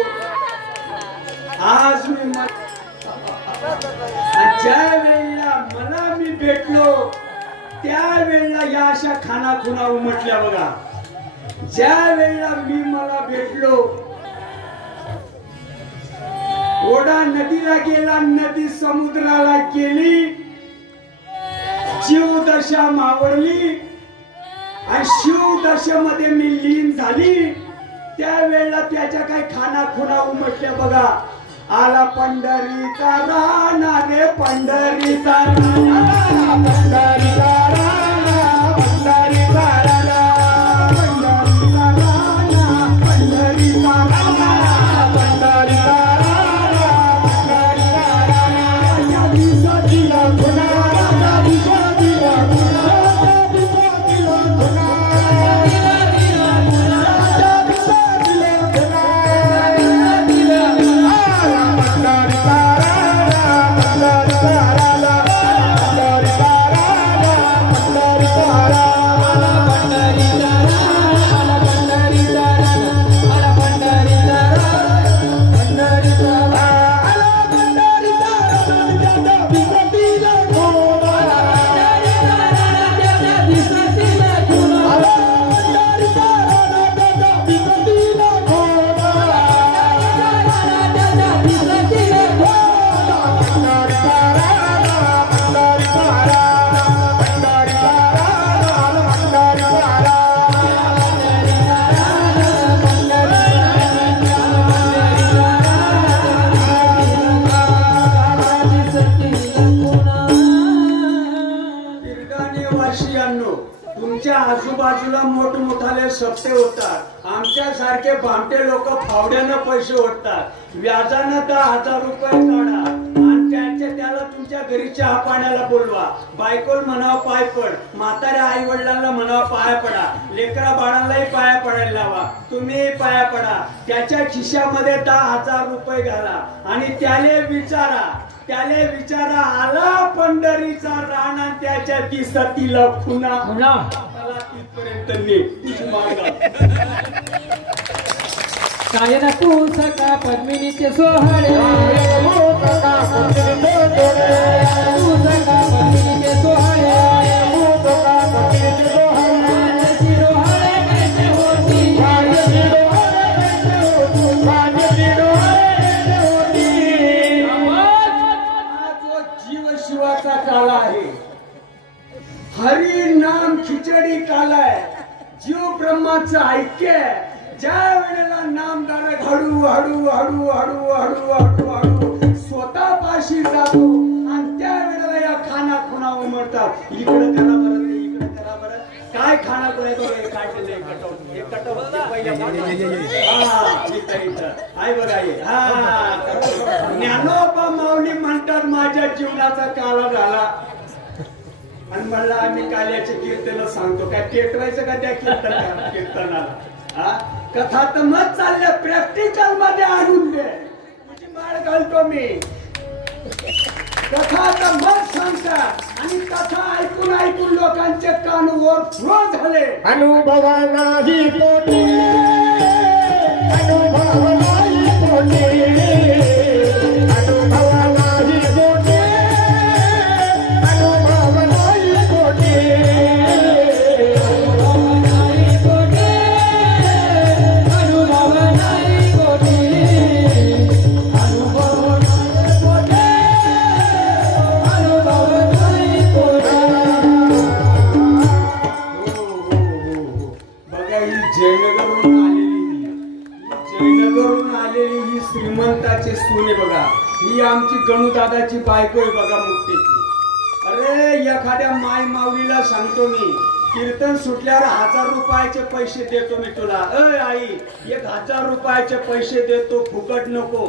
आज मी ज्या वेळेला मला मी भेटलो त्यावेळेला या अशा खानाखुना उमटल्या बघा. ज्या वेळेला मी मला भेटलो, ओढा नदीला गेला, नदी समुद्राला गेली. जीवदशा मावळली आणि शिवदशेमध्ये मी लीन झाली त्यावेळेला त्याच्या काही खाना खुणा उमटल्या बघा. आला पंढरीचा राणा रे पंढरीचा राणा पंढरीचा राणा पंढरीचा राणा पंढरीचा राणा पंढरीचा राणा पंढरीचा राणा पंढरीचा राणा या दिवसातीला खुणा या दिवसातीला खुणा आजूबाजूला मोठमोठाले सप्ते होतात. आमच्या सारखे भामटे लोक फावड्यानं पैसे ओढतात. व्याजानं 10,000 रुपये काढा आणि त्याला तुमच्या घरी चहा पाण्याला बोलवा. बायकोल म्हणावं पाय पड, म्हाताऱ्या आई वडिलांना म्हणावं पाया पडा, लेकरा बाळांनाही पाया पडायला लावा, तुम्ही पाया पडा. त्याच्या खिशामध्ये 10,000 रुपये घाला आणि त्याले विचारा आला पंढरीचा राणा त्याच्या दिसतीला खुणा तिथपर्यंत तुझी मार्ग काय ना तू सका पद्मिनीचे सोहळे तू सका पद्मिनीचे सोहळे जीव शिवाचा काळ आहे. हरी नाम खिचडी काल आहे. जीव ब्रह्माचं ऐक्य. ज्या वेळेला नामदार हळू हळू हळू हळू हळू हळू हळू स्वतः पाशी जातो आणि त्या वेळेला या खाना खुणा उमटतात. इकडे करा बरं, इकडे करा बरं, काय खाना खुणा बघा, काय केलंय आहे बघा हे. ज्ञानोबा माऊली म्हणतात माझ्या जीवनाचा काला झाला आणि म्हणला आम्ही काल्याचे कीर्तन सांगतो. काय पेटवायचं का त्या कीर्तनाला? कथा तर मत चालल्या प्रॅक्टिकल मध्ये आणून दे, तुझी माळ घालतो मी. कथा तर मत सांगतात आणि कथा ऐकून ऐकून लोकांचे कान ओव्हरफ्लो झाले. अनुभव नाही पोटी, अनुभव नाही पोटी, अनुभव नाही पोटी, अनुभव नाही पोटी, अनुभव नाही कोटी, अनुभव नाही कोटी, अनुभव नाही कोटी. बघा ही जयनगरहून आलेली ही श्रीमंताची सून आहे बघा. ही आमची गणूदादाची बायको आहे बघा मुक्तीची. अरे एखाद्या माय माऊलीला सांगतो मी कीर्तन सुटल्यावर 1,000 रुपयाचे पैसे देतो मी तुला. अय आई 1,000 रुपयाचे पैसे देतो, फुकट नको.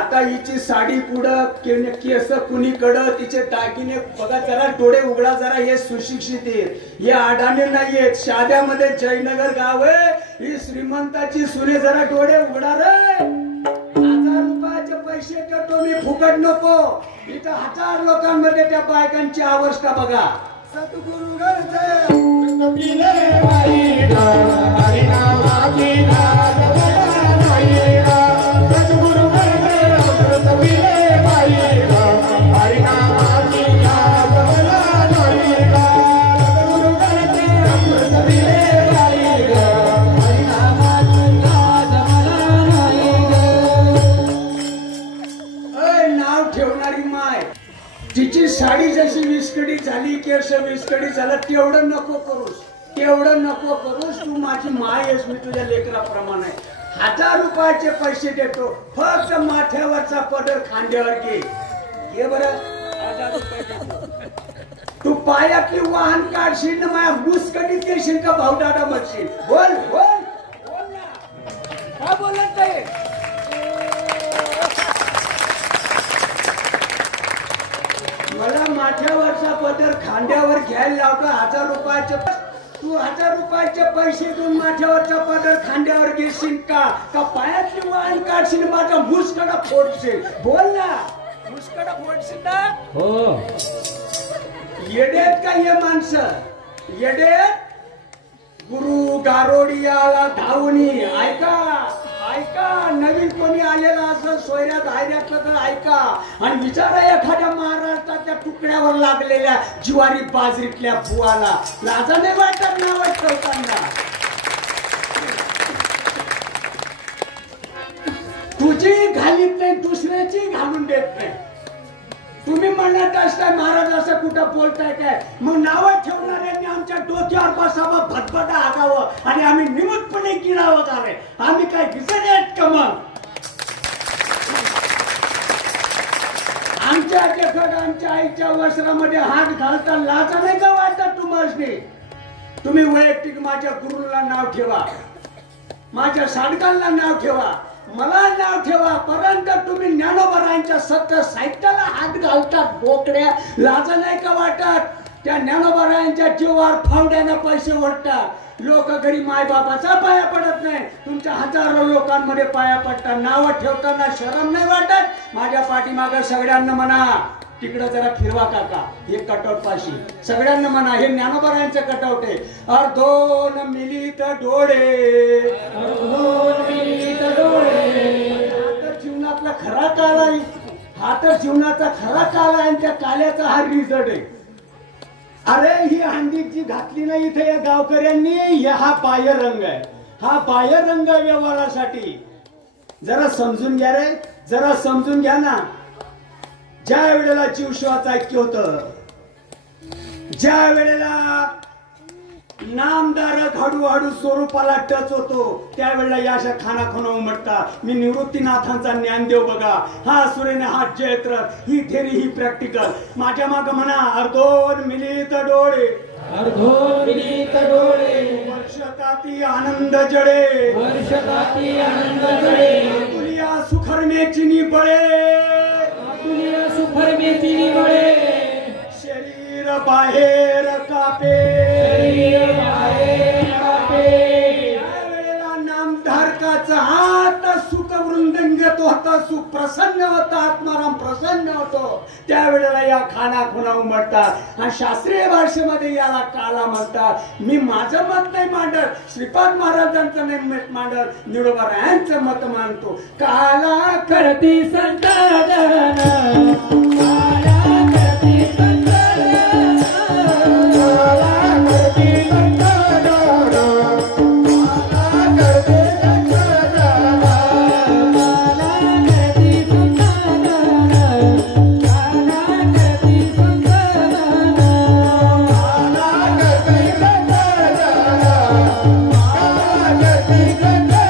आता हिची साडी पुढं केस कुणीकडं, तिचे दागिने बघा, जरा डोळे उघडा जरा. हे सुशिक्षित आहेत, हे अडाणी नाहीयेत. शाद्यामध्ये जयनगर गाव आहे. ही श्रीमंताची सुने, जरा डोळे उघडा रे. 1,000 रुपयाचे पैसे देतो मी, फुकट नको. इथं 1,000 लोकांमध्ये त्या बायकांची अवस्था बघा. सद्गुरु नाव ठेवणारी माय तिची साडी जशी विस्कडी झाली, केस विस्कडी झालं, तेवढं नको करूस, तेवढं नको करूस. तू माझी माय आहेस, मी तुझ्या लेकराप्रमाणे 1000 रुपयाचे पैसे देतो. फक्त माथ्यावरचा पदर खांद्यावर घे बरं. 1000 रुपये देतो. तू पायातली वाहन काढशील ना, माझ्या मुसकडीत देशील का भाऊ दादा म्हणशील? बोल बोल बोल ना, का बोलत नाही? मला माथ्यावरचा पदर खांद्यावर घ्यायला लावतो 1000 रुपयाचे. तू 1000 रुपयाचे पैसे देऊन माथ्यावरचा पदर खांद्यावर घेशील का पायातली वाहन काढशील, माझा मुसकडा फोडशील? बोल ना, मुसकडा फोडशील ना? हो. येडेत का ये माणसं? येडेत. गुरु गारोडियाला धावणी. ऐका ऐका, नवीन कोणी आलेला असं सोयऱ्यात धायऱ्यातलं तर ऐका आणि विचारा एखाद्या महाराष्ट्राच्या तुकड्यावर लागलेल्या ज्वारी बाजरीतल्या बुवाला लाजा नाही वाटत नाव ठेवताना? तुझी घालीत नाही, दुसऱ्याची घालून देत नाही. तुम्ही म्हणत असताय महाराज असं कुठं बोलताय काय? मग नावं ठेवणाऱ्यांनी आमच्या डोक्यावर बसावं, भटभटा आगावं आणि आम्ही निमूटपणे गिळावं का रे? आम्ही काय दिसत आहेत का? मग आमच्या देखत आमच्या आईच्या वस्त्रामध्ये हात घालता लाजा नाही का वाटत तुम्हाला? तुम्ही वैयक्तिक माझ्या गुरुला नाव ठेवा, माझ्या साधकांना नाव ठेवा, मला नाव ठेवा, परंतु तुम्ही ज्ञानोबरायांच्या सत्य साहित्याला हात घालतात. बोकड्या, लाज नाही का वाटत? त्या ज्ञानोबरायांच्या जीवावर फावड्यानं पैसे ओढतात. लोक घरी मायबापाचा पाया पडत नाही, तुमच्या हजारो लोकांमध्ये पाया पडतात. नाव ठेवताना शरम नाही वाटत? माझ्या पाठीमागं सगळ्यांना म्हणा, तिकडं जरा फिरवा काका, हे कटआउट पाशी सगळ्यांना म्हणा, हे ज्ञानोबरायांचं कटआउट आहे. अर्धोन मिलित डोळे, अर्धोन मिलित डोळे. हा तर जीवनातला खरा काळ आहे, हा तर जीवनाचा खरा काळ आहे आणि त्या काल्याचा हा रिझल्ट आहे. अरे ही हंडी जी घातली नाही इथे या गावकऱ्यांनी, हा बाह्य रंग आहे, हा बाह्य रंग व्यवहारासाठी. जरा समजून घ्या रे, जरा समजून घ्या ना. ज्या वेळेला जीवशिवाचं ऐक्य होतं, ज्या वेळेला नामदार हळूहळू स्वरूपाला टच होतो, त्यावेळेला या अशा खानाखुणा उमटतात. मी निवृत्तीनाथांचा ज्ञानदेव बघा, हा सुरेने हा जयत्र, ही थेरी ही प्रॅक्टिकल. माझ्या माग म्हणा, अर्धोन मिलित डोळे, अर्धोन मिलित डोळे. वर्षकाती आनंद जळे, वर्षकाती आनंद जळे. तुलिया सुखरमेची निबळे, तुलिया सुखरमेची निबळे. शरीर बाहेर कापे, शरीर बाहेर कापे. त्यावेळेला नामधारकाचा हात सुख वृंदंगत होता, सुख प्रसन्न होता, आत्माराम प्रसन्न होतो. त्यावेळेला या खाना खुणा उमटतात आणि शास्त्रीय भाषेमध्ये याला काला म्हणतात. मी माझं मत नाही मांडत, श्रीपाद महाराजांचं नाही मत मांडत, निडोबारायांचं मत मानतो. काला करती संतान, काला करती संतान, काला करती संतान, काला करती संतान, काला करती संतान, काला करती संतान, काला करती संतान, काला करती संतान.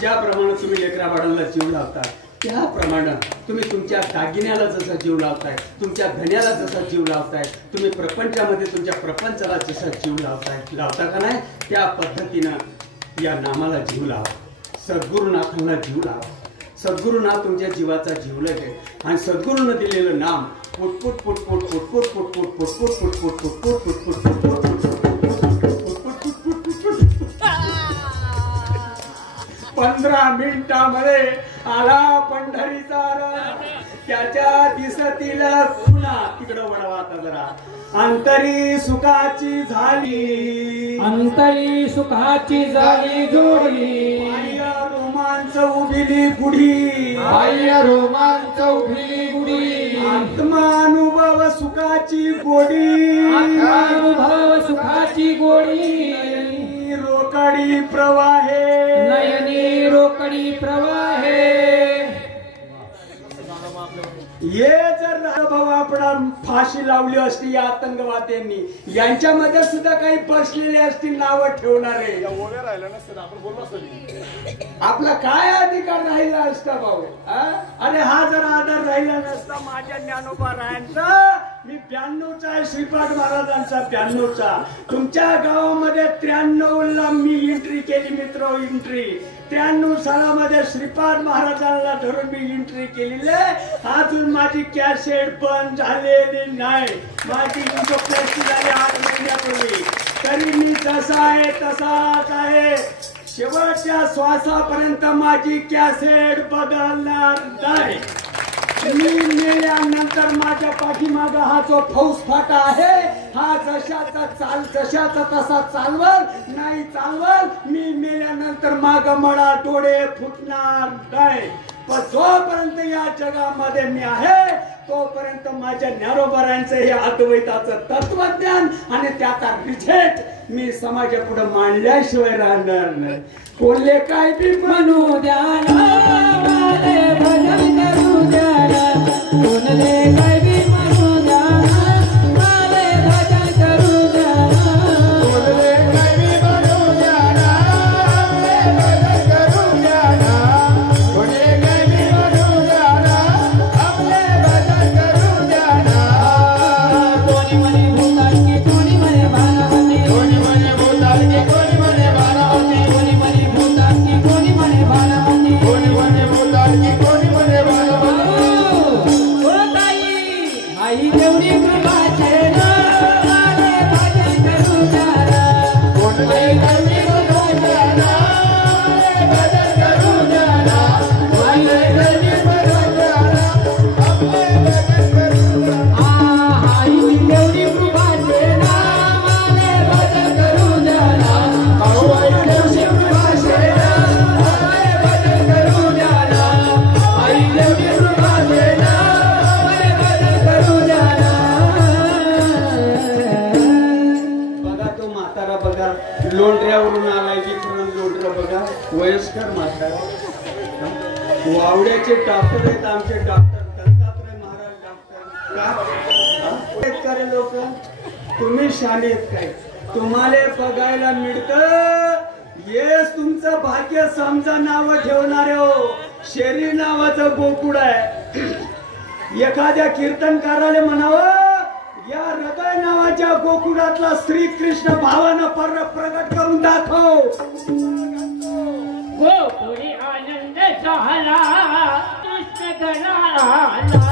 ज्याप्रमाणे तुम्ही लेकरा बाळांना जीव लावता, त्याप्रमाणे तुम्ही तुमच्या दागिन्याला जसा जीव लावताय, तुमच्या धन्याला जसा जीव लावताय, तुम्ही प्रपंचामध्ये तुमच्या प्रपंचाला जसा जीव लावता का नाही, त्या पद्धतीनं या नामाला जीव लावा. सद्गुरुनाथांना जीव लावा. सद्गुरुनाथ तुमच्या जीवाचा जीवलग आहे आणि सद्गुरूनं दिलेलं नाम पुटपुट पुटपुट पुटपुट पुटपुट पुटपुट पुटपुट पुटपुट पुटपुट पुटपुट 15 मिनिटांमध्ये आला पंढरीचा रथ, त्याच्या दिसतील खुणा. तिकडं वळवा आता जरा. अंतरी सुखाची झाली, अंतरी सुखाची झाली जोडी, बाह्य रोमांच उभिली गुढी, बाह्य रोमांच उभी गुढी, आत्मानुभव सुखाची गोडी, आत्मानुभव सुखाची गोडी, रोकडी प्रवाहे, नयनी रोकडी प्रवाहे. हे जर भाऊ आपण फाशी लावली असती या आतंकवाद्यांनी, यांच्यामध्ये सुद्धा काही बसलेले असतील नावं ठेवणारे, उभे राहिलं नसतं आपण बोललो असतो. आपला काय अधिकार राहिला असता भाऊ? अरे हा जर आधार राहिला नसता माझ्या ज्ञानोबा रायांचा, मी 92चा आहे, श्रीपाद महाराजांचा 92चा. तुमच्या गावामध्ये 93ला मी एंट्री केली मित्र, एंट्री 93 सालामध्ये श्रीपाद महाराजांना धरून मी एंट्री केलेली आहे. अजून माझी कॅसेट बंद झालेली नाही, माझी इंटोप्लेक्सी झाली 8 महिन्यापूर्वी, तरी मी जसा आहे तसाच आहे. शेवटच्या श्वासापर्यंत माझी कॅसेट बदलणार नाही. मी मेल्यानंतर माझ्या पाठीमागा हा जो फौजफाटा आहे, हा जशाचा तसा चालवल, नाही चालवल, मी मेल्यानंतर माग मळा डोळे फुटणार नाही. पण जोपर्यंत या जगामध्ये मी आहे तोपर्यंत माझ्या ज्ञानोबारांचं हे अद्वैताचं तत्वज्ञान आणि त्याचा रिझल्ट मी समाजापुढे मांडल्याशिवाय राहणार नाही. कोणले काय बी म्हणू द्या, भजन करू द्या, कोणले काय बी म्हणू द्या, भजन करू द्या, कोणले काय बी म्हणू द्या, भजन करू द्या, कोणले काय बी म्हणू द्या, आपले भजन करू द्या. कोणी म्हणे भूताची, कोणी म्हणे भानावती, कोणी म्हणे भूताची, कोणी म्हणे भानावती, कोणी म्हणे भूताची, कोणी म्हणे भानावती, कोणी म्हणे भूताची, कोणी म्हणे भानावती. आई देवडी कृपाचे ना, भजन करू द्या, आई देवडी कृपाचे ना, भजन करू द्या, आई देवडी कृपाचे ना, आपले भजन करू द्या, आई देवडी कृपाचे ना, भजन करू द्या, आई देवडी कृपाचे ना, भजन करू द्या, आई देवडी कृपाचे ना, भजन करू द्या. बघा तो म्हातारा बघा, लोंढऱ्यावरून आलाय की लोंढरा बघा, वयस्कर म्हातारा. वावड्याचे डॉक्टर आहेत आमचे, डॉक्टर दत्तात्रय महाराज डॉक्टर. शेतकरी लोक तुम्ही शाणे आहेत काय? तुम्हाला बघायला मिळतं, येस तुमचं भाग्य समजा नाव ठेवणारे हो. शरीर नावाचं गोकुळ आहे. एखाद्या कीर्तनकाराला म्हणावं, या हृदय नावाच्या गोकुळातला श्रीकृष्ण भावानं प्रगट करून दाखव. गोकुळी आनंद झाला, कृष्ण गणाला, आनंद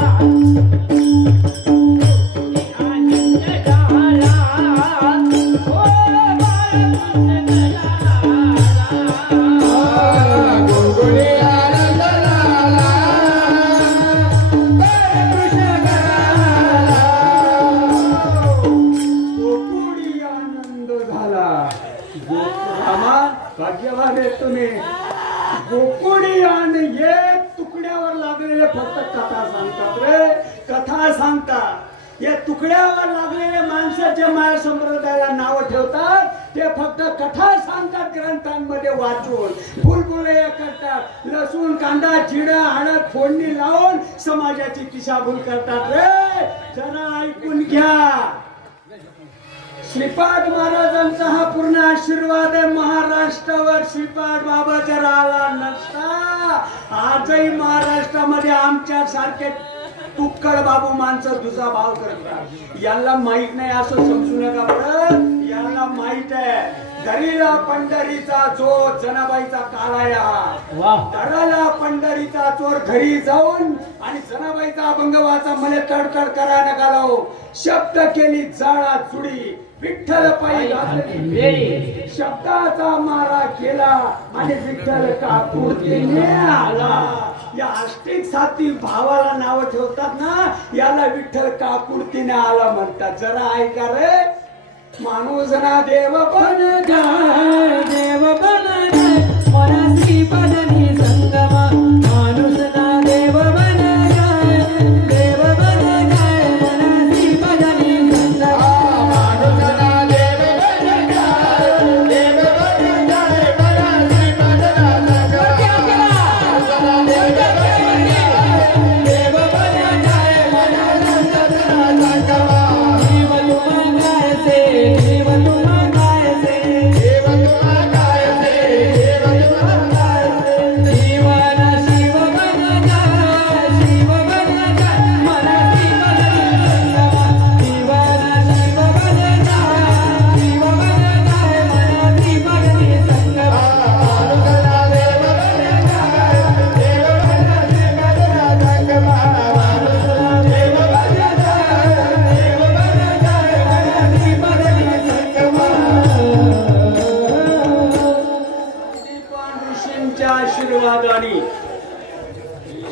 झाला, हो बाळकृष्ण गणाला, गोकुळी आनंद झाला, कृष्ण गणाला, गोकुळी आनंद झाला. रामा भाग्यवान आहे तुम्ही. गोकुळी आणि एक तुकड्यावर लागलेले फक्त कथा सांगतात रे, कथा सांगतात. या तुकड्यावर लागलेले माणसाच्या माया संप्रदायाला नाव ठेवतात, ते फक्त कथा सांगतात ग्रंथांमध्ये वाचून, फुलफुलया करतात, लसूण कांदा जिरं हळद फोडणी लावून समाजाची दिशाभूल करतात रे. जरा ऐकून घ्या. श्रीपाद महाराजांचा हा पूर्ण आशीर्वाद आहे महाराष्ट्रावर. श्रीपाद बाबा जर आला नसता, आजही महाराष्ट्रामध्ये आमच्या सारखे तुक्कड बाबू माणसं तुझा भाव करतात. यांना माहित नाही असं समजू नका बरं, यांना माहित आहे. दरीला पंढरीचा चोर जनाबाईचा काळाया, दराला पंढरीचा चोर घरी जाऊन आणि जनाबाईचा अभंग वाचा, मला तडतड करायला घालाव. शब्द केली जाळा चुडी, विठ्ठल पायी घातली, शब्दाचा मारा केला आणि विठ्ठल काकुडतीने आला. या अष्टिक साथी भावाला नाव ठेवतात ना, याला विठ्ठल काकुडतीने आला म्हणतात. जरा ऐका रे. माणूस ना देव पण जय देव बन जय, मला श्रीपदनी संगमा, माणूस ना देव बन जय, देव बन जय, मला श्रीपदनी संगमा, माणूस ना देव बन जय, देव बन जय, मला श्रीपदना संगमा, देव बन जय,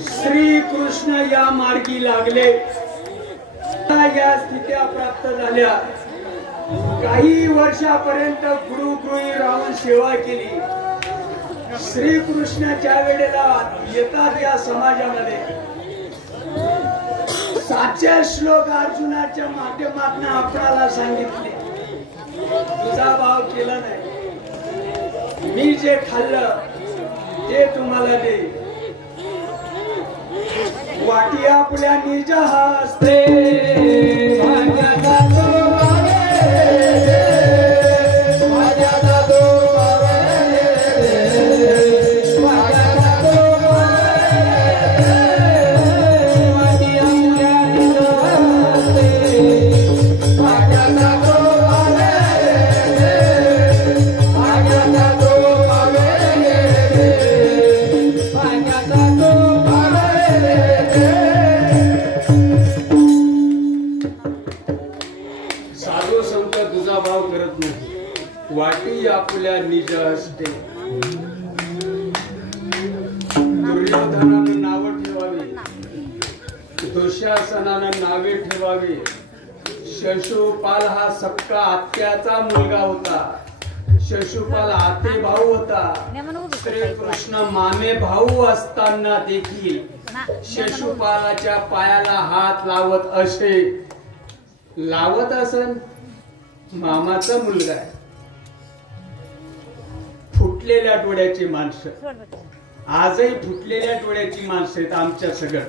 श्री कृष्ण या मार्गी लागले, या स्थित्या प्राप्त झाल्या। काही वर्षापर्यंत गुरुगृही राहून सेवा केली। श्री कृष्णाच्या वेळेला येतात या समाजामध्ये 7 श्लोक अर्जुनाच्या माध्यमातून आपल्याला सांगितले, तुझा भाव केला नाही, मी जे खाल्लं ते तुम्हाला दे। वाटी आपल्या निज हस्ते वाटी आपल्या निज असते। दुर्योधनानं नाव ठेवावी, दुःशासनानं नावे ठेवावी। शिशुपाल हा सक्का आत्याचा मुलगा होता, शिशुपाल आते भाऊ होता। श्री कृष्ण मामे भाऊ असताना देखील शिशुपालाच्या पायाला हात लावत असे, लावत असन मामाचा मुलगा आहे। फुटलेल्या डोळ्याची माणसं, आजही फुटलेल्या डोळ्याची माणसं आहेत आमच्या सगळं,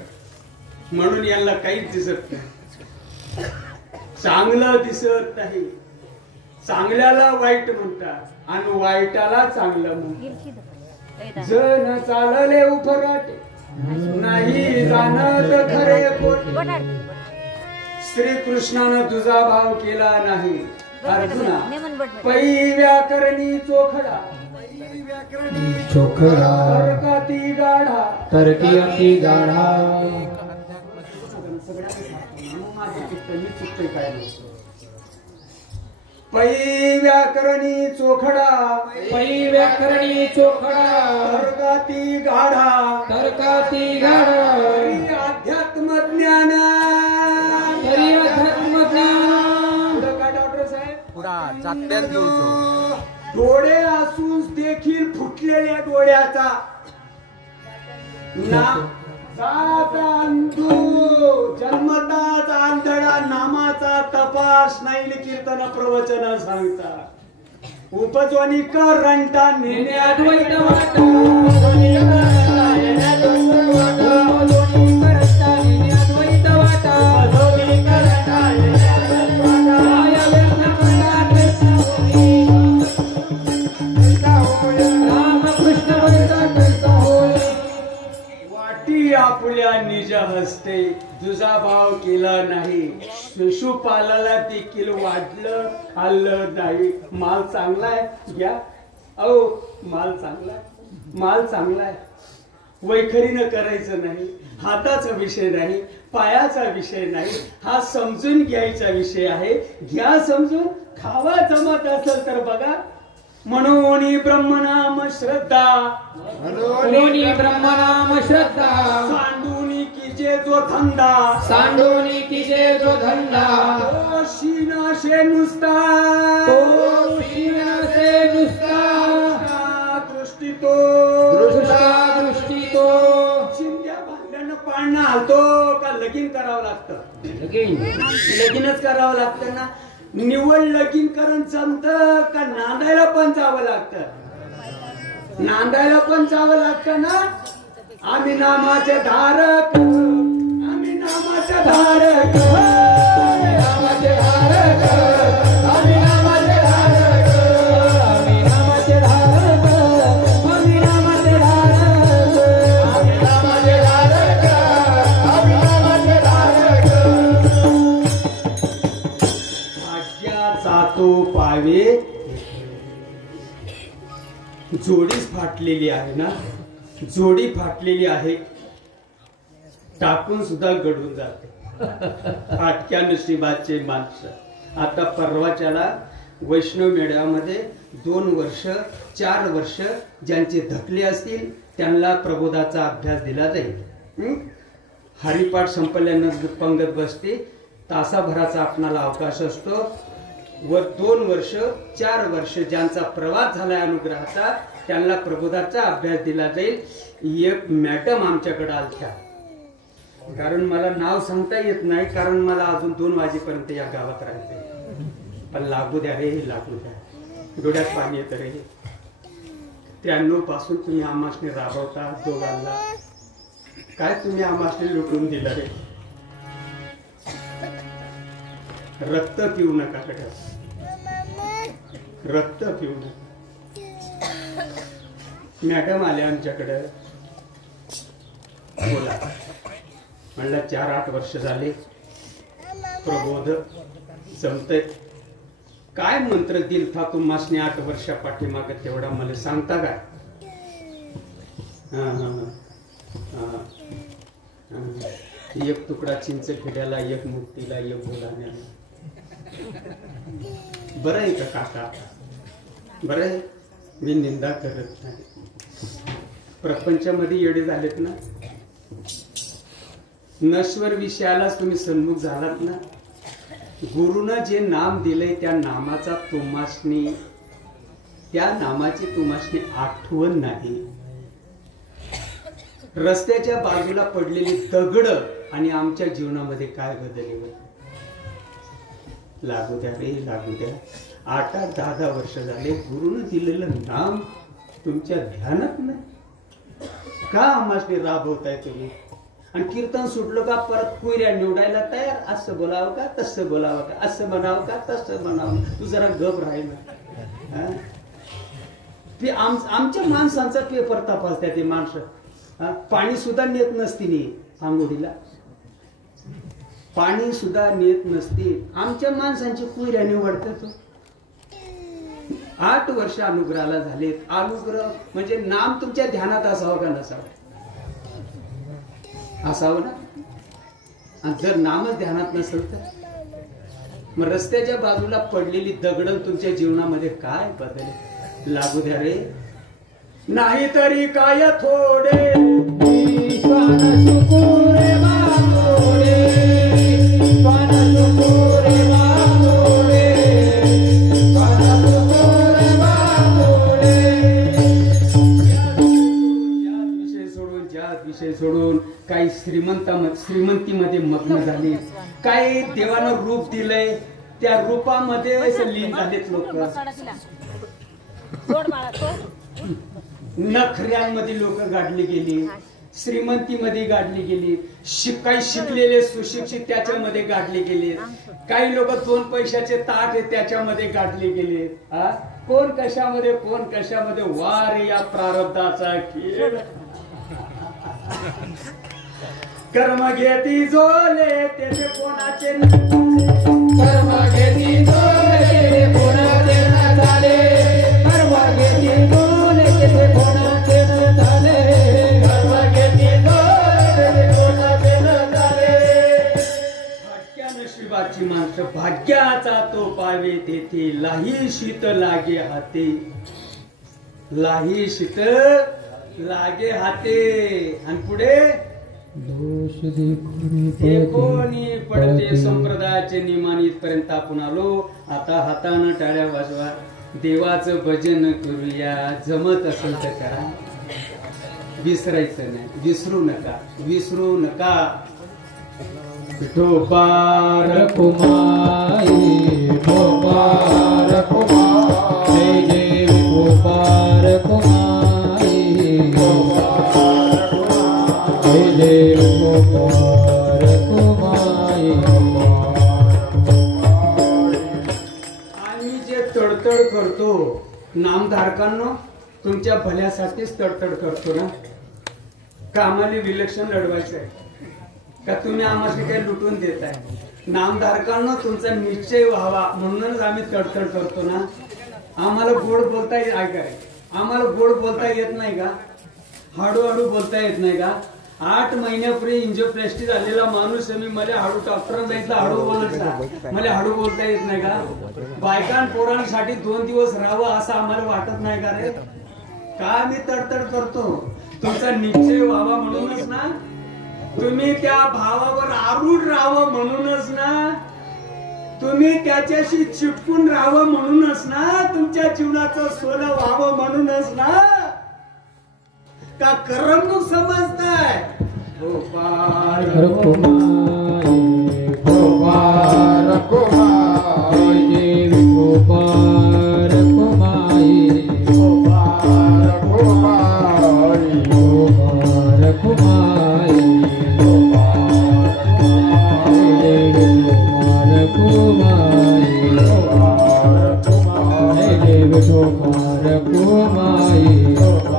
म्हणून यांना काहीच दिसत नाही, चांगलं दिसत नाही। चांगल्याला वाईट म्हणतात आणि वाईटाला चांगलं म्हणतात। जण चालले उफराटे, नाही जाणत खरे खोटे। श्री कृष्णानं तुझा भाव केला नाही अर्जुना, पै व्याकरणी चोखडा, चोखडा तर्काती गाढा, तर्की अति गाढा। पै व्याकरणी चोखडा, पै व्याकरणी चोखडा, तर्काती गाढा, तर्काती गाढा। अध्यात्म ज्ञान, तरी अध्यात्म ज्ञान। काय डॉक्टर साहेब, पुढा जात्यात घेऊचो, डोळे असून देखील फुटलेल्या डोळ्याचा जन्मताच आंधळा नामाचा तपास नाही कीर्तन प्रवचन सांगता। उपजवनी करंटा नेणे अद्वैत वाटा, आपल्या निज हस्ते तुझा भाव केला नाही। शिशुपालाला देखील वाटलं खाल्लं नाही। माल चांगलाय घ्या, अहो माल चांगलाय, माल चांगलाय। वैखरीनं करायचं नाही, हाताचा विषय नाही, पायाचा विषय नाही, हा समजून घ्यायचा विषय आहे। घ्या समजून, खावा जमत असेल तर बघा। मनोनी ब्रह्मनाम श्रद्धा, मनोनी ब्रह्मनाम श्रद्धा। सांडूनी कीजे जो धंदा, सांडूनी कीजे जो धंदा। तो शीनाशे नुसता, तो शीनाशे नुसता। दृष्टी तो, दृष्टा दृष्टी तो। चिंध्या भांड्यानं पाळणं हालतो का लगीन करावं लागतं? लगीनच करावं लागतं ना। निवड लगीन करून जमत का नांदायला पण जावं लागतं? नांदायला पण जावं लागतं ना। आम्ही नामाचे धारक, आम्ही नामाचे धारक, नामाचे धारक, आम्ही नामाचे धारक, आम्ही नामाचे धारक, आम्ही नामाचे धारक, आम्ही नामाचे धारक, आम्ही नामाचे धारक। तो पावे जोडीच फाटलेली आहे ना, जोडी फाटलेली आहे, टाकून सुद्धा गडून जाते। फाटक्या नशिबाचे माणसं। आता परवाच्याला वैष्णव मेळ्यामध्ये 2 वर्ष 4 वर्ष ज्यांचे धकले असतील त्यांना प्रबोधाचा अभ्यास दिला जाईल। हरिपाठ संपल्यानंतर पंगत बसते, तासाभराचा आपणाला अवकाश असतो. व 2 वर्ष 4 वर्ष ज्यांचा प्रवास झालाय अनुग्रहाचा त्यांना प्रबोधाचा अभ्यास दिला जाईल. एक मॅडम आमच्याकडे आलत्या, कारण मला नाव सांगता येत नाही, कारण मला अजून 2 वाजेपर्यंत या गावात राहायचंय. पण लागू द्या रे, लागू द्या, डोळ्यात पाणी येतं रे. 93 पासून तुम्ही आमासने राबवता दोघांना, काय तुम्ही आमासने लुटून दिलं रे. रक्त पिऊ नका कडे, रक्त पिऊ नका. मॅडम आले आमच्याकडे, बोला. म्हणलं 4-8 वर्ष झाले प्रबोध जमतय. काय मंत्र दिलता तुम्हासने 8 वर्षा पाठीमाग तेवढा मला सांगता काय? एक तुकडा चिंच खेड्याला, एक मुक्तीला, एक बोलाण्याला. बरं आहे का काका? बरं आहे, मी निंदा करत नाही. प्रपंचामध्ये येडे झालेत ना, नश्वर विषयालाच तुम्ही सन्मुख झालात ना. गुरुनं जे नाम दिलंय त्या नामाचा तुम्हासनी, त्या नामाची तुम्हासनी आठवण नाही. रस्त्याच्या बाजूला पडलेली दगड आणि आमच्या जीवनामध्ये काय बदलले होते. लागू द्या रे, लागू द्या. 8-10 वर्ष झाले गुरुनं दिलेलं नाम तुमच्या ध्यानात नाही. का आम्हाला राबवताय तुम्ही? आणि कीर्तन सुटलं का परत कुऱ्या निवडायला तयार. असं बोलावं का, तसं बोलावं का, असं म्हणावं का, तसं म्हणावं. तू जरा गप राहिला. ते आमच्या माणसांचा पेपर तपासतात ते माणसं. पाणी सुद्धा नेत नसतील आंघोळीला, पाणी सुद्धा नेत नसतील. आमच्या माणसांची कुऱ्या निवडतात. 8 वर्ष अनुग्रहाला झालेत. अनुग्रह म्हणजे नाम तुमच्या ध्यानात असावं का नसावं? असावं ना. आणि जर नामच ध्यानात नसेल तर मग रस्त्याच्या बाजूला पडलेली दगड तुमच्या जीवनामध्ये काय बदल. लागू द्या रे, नाही तरी काय थोडे विषय सोडून काही श्रीमंतीमध्ये मग्न झाले. काही देवानं रूप दिलंय, त्या रूपामध्ये लीन झालेत लोक. नखऱ्यांमध्ये लोक गाडली गेली, श्रीमंतीमध्ये गाडली गेली. काही शिकलेले सुशिक्षित त्याच्यामध्ये गाडले गेले. काही लोक 2 पैशाचे ताट आहे त्याच्यामध्ये गाडले गेले. कोण कशामध्ये, कोण कशामध्ये. वार या प्रारब्धाचा खेळ. कर्म घेती जोले त्याचे कोणाचे, कर्म घेती जोले कोणाचे न झाले. कर्म घेती जोले त्याचे कोणाचे न झाले. कर्म घेती जोले कोणाचे न झाले. भाग्या नशिबाची माणसं भाग्याचा तो पावे तेथे. लाही शीत लागे हाते, लाही शीत लागे हाते. आणि पुढे कोणी पडते संप्रदायाचे नियमाने इथपर्यंत आपण आलो. आता हातानं टाळ्या वाजवा, देवाचं भजन करूया. जमत असेल तर करा, विसरायचं नाही. विसरू नका, विसरू नका. ढोपार कुमाई, ढोपार कुमाई, जय जय ढोपार कुमाई, जय जय ढोपार कुमाई. आम्ही जे तडतड करतो नामधारकांनो, तुमच्या भल्यासाठीच तडतड करतो ना. का आम्हाला विलक्षण लढवायचं आहे का तुम्ही आम्हाला काही लुटून देताय? नामधारकांना तुमचा निश्चय व्हावा म्हणूनच आम्ही तडतड करतो ना. आम्हाला गोड बोलता येत, ऐकाय आम्हाला गोड बोलता येत नाही का? हळूहळू बोलता येत नाही का? 8 महिन्यापूर्वी इंजिओप्लास्टी झालेला माणूस मी, मला हळू डॉक्टर सांगितलं हळू बोलत, मला हळू बोलता येत नाही का? बायकां पोरांसाठी 2 दिवस राहावं असं आम्हाला वाटत नाही का रे? का आम्ही तडतड करतो? तुमचा निश्चय व्हावा म्हणूनच ना. तुम्ही त्या भावावर आरूढ राहावं म्हणूनच ना, तुम्ही त्याच्याशी चिटकून राहावं म्हणूनच ना, तुमच्या जीवनाचं सोनं व्हावं म्हणूनच ना, का करमणूक समजताय? गोपाल रकुमाई गोपाल रकुमाई देवी गोपाल रकुमाई गोपाल रकुमाई गोपाल रकुमाई देवी गोपाल रकुमाई देवी गोपाल रकुमाई गोपाल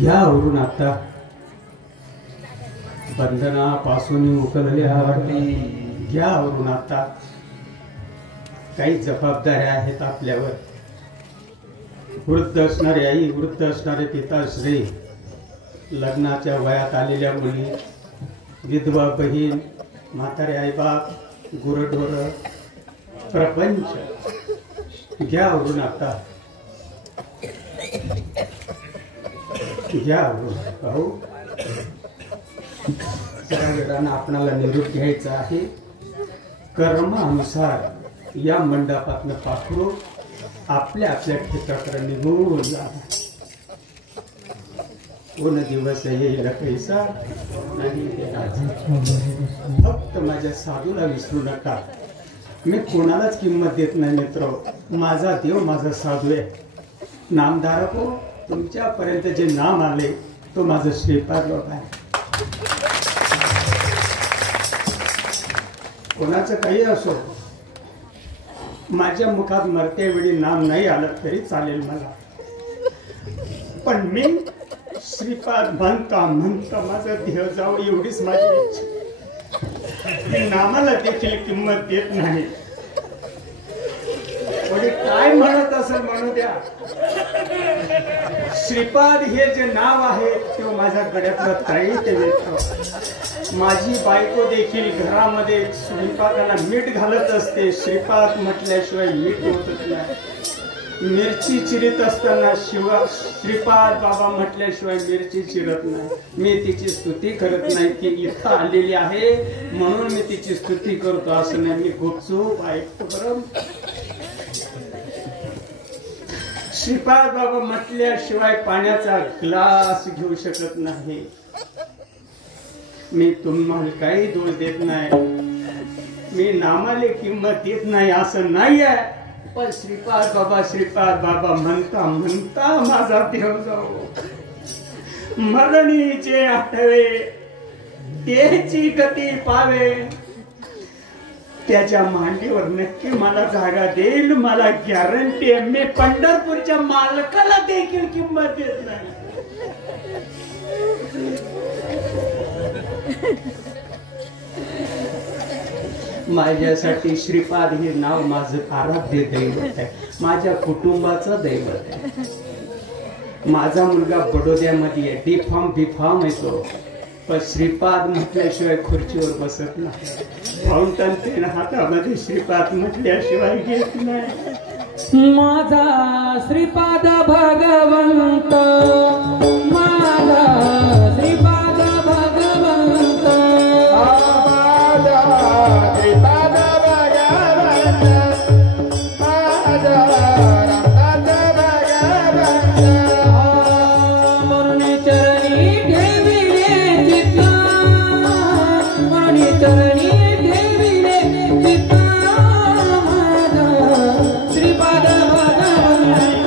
घ्यावरून आता बंधनापासून उकलले वाटली. घ्यावरून आता काही जबाबदाऱ्या आहेत आपल्यावर. वृद्ध असणारे आई, वृद्ध असणारे पिताश्री, लग्नाच्या वयात आलेल्या मुली, विधवा बहीण, म्हातारे आईबाप, गुरढोर, प्रपंच घ्यावरून आता. घ्या भाऊ. जरा वेळानं आपणाला निरोप घ्यायचा आहे. कर्मानुसार या मंडपातनं पाखरू आपल्या आपल्या ठिकाणाकडे निघून जाणार. कोण दिवस येईल कैसा नाही. फक्त माझ्या साधूला विसरू नका. मी कोणालाच किंमत देत नाही मित्र. माझा देव माझा साधू आहे. नामधारको, तुमच्यापर्यंत जे नाम आले तो माझं श्रीपाद बाबा आहे. कोणाचं काही असो, माझ्या मुखात मरते वेळी नाम नाही आलं तरी चालेल मला. पण मी श्रीपाद म्हणता म्हणता माझा देह जाऊ एवढीच माझी इच्छा. नामाला देखील किंमत देत नाही. कोणी काय म्हणत असेल म्हणू द्या. श्रीपाद हे जे नाव आहे ते माझ्या गळ्यातलं ताई ते देतो. माझी बायको देखील घरामध्ये स्वयंपाकाला मीठ घालत असते. श्रीपाद म्हटल्याशिवाय मीठ होतच नाही. मिरची चिरीत असताना श्रीपाद बाबा म्हटल्याशिवाय मिरची चिरत नाही. मी तिची स्तुती करत नाही. ती इथं आलेली आहे म्हणून मी तिची स्तुती करतो असं नाही. मी गुपचूप ऐकतो. बरं, श्रीपाद बाबा म्हटल्याशिवाय पाण्याचा ग्लास घेऊ शकत नाही. मी तुम्हाला काही दोष देत नाही. मी नामाले किंमत देत नाही असं नाही आहे. पण श्रीपाद बाबा म्हणता म्हणता माझा देव जाऊ. मरणीचे आठवे त्याची गती पावे. त्याच्या मांडीवर नक्की मला जागा देईल. मला गॅरंटी आहे. मी पंढरपूरच्या मालकाला देखील किंमत देत नाही. माझ्यासाठी श्रीपाद हे नाव माझं आराध्य दैवत आहे. माझ्या कुटुंबाचं दैवत आहे. माझा मुलगा बडोद्यामध्ये आहे. डिफॉर्म येतो. पण श्रीपाद म्हटल्याशिवाय खुर्चीवर बसत नाही. फाउंटन पेन हातामध्ये श्रीपाद म्हटल्याशिवाय घेत नाही. माझा श्रीपाद भगवंत, माझा श्रीपाद भगवंत, श्रीपाद भगवंत, माझा रामनाथ भगवंत. मरुनी चरणी ठेविले चित्त, मरुनी चरणी ठेविले चित्त. माझा श्रीपाद भगवंत,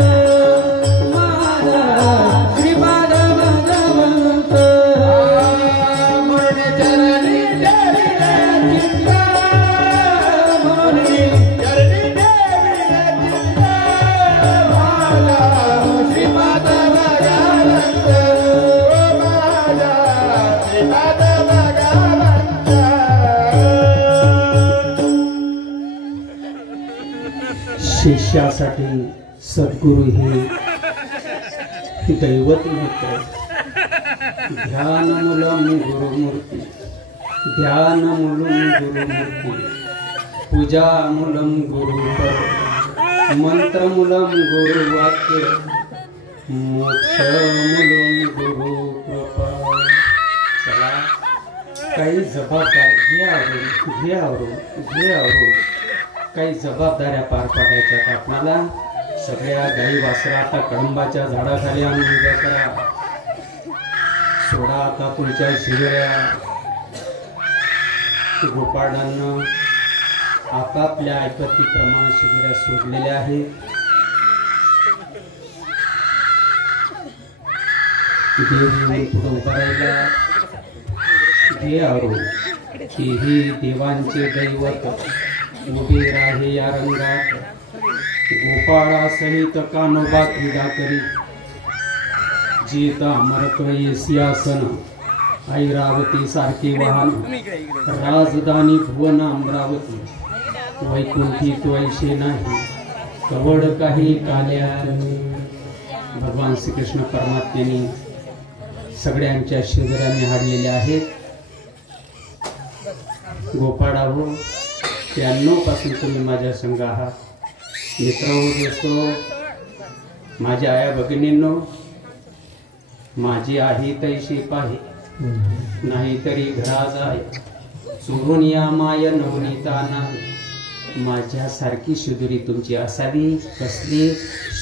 माझा श्रीपाद भगवंत. मरुनी चरणी ठेविले चित्त, मरुनी चरणी ठेविले चित्त. माझा श्रीपाद भगवंत, माझा श्रीपाद भगवंत. शिष्यासाठी सद्गुरु हे दैवत मित्र. ध्यानमूलम गुरुमूर्ती, ध्यानमूलम गुरुमूर्ती, पूजामूलम गुरुपर, मंत्रमूलम गुरुवाक्य, मोक्षमूलम गुरुकृपा. चला, काही जबाबदारी घ्यावरून काही जबाबदाऱ्या पार पाडायच्या. आपणाला सगळ्या गाई वासरा आता कळंबाच्या झाडाखाली आणून उभ्या करा. सोडा आता तुमच्या शिगऱ्या. गोपाळांना आपापल्या ऐपतीप्रमाणे शिगऱ्या सोडलेल्या आहेत. देवी पुढे उभा राहिला. देवारो ही देवांचे दैवत उभे राहे या रंगात. गोपाळा सहित कानोबा क्रीडा करी. जीता अमरक सिंहासन ऐरावती सारखे वाहन. राजधानी भुवन अमरावती. वैकुंठी त्वैशे नाही कवड काही काल्या. भगवान श्रीकृष्ण परमात्म्याने सगळ्यांच्या शिबिरांनी हाडलेल्या आहेत. गोपाळा हो, 93 पासून तुम्ही माझ्या संग आहात. मित्र हो, दोस्तो, माझ्या आया भगिनींनो, माझी आहे तैशी पाहे नाही तरी घरा जाय चोरून या माय नवनीता नाही माझ्यासारखी शुद्धरी तुमची असावी कसली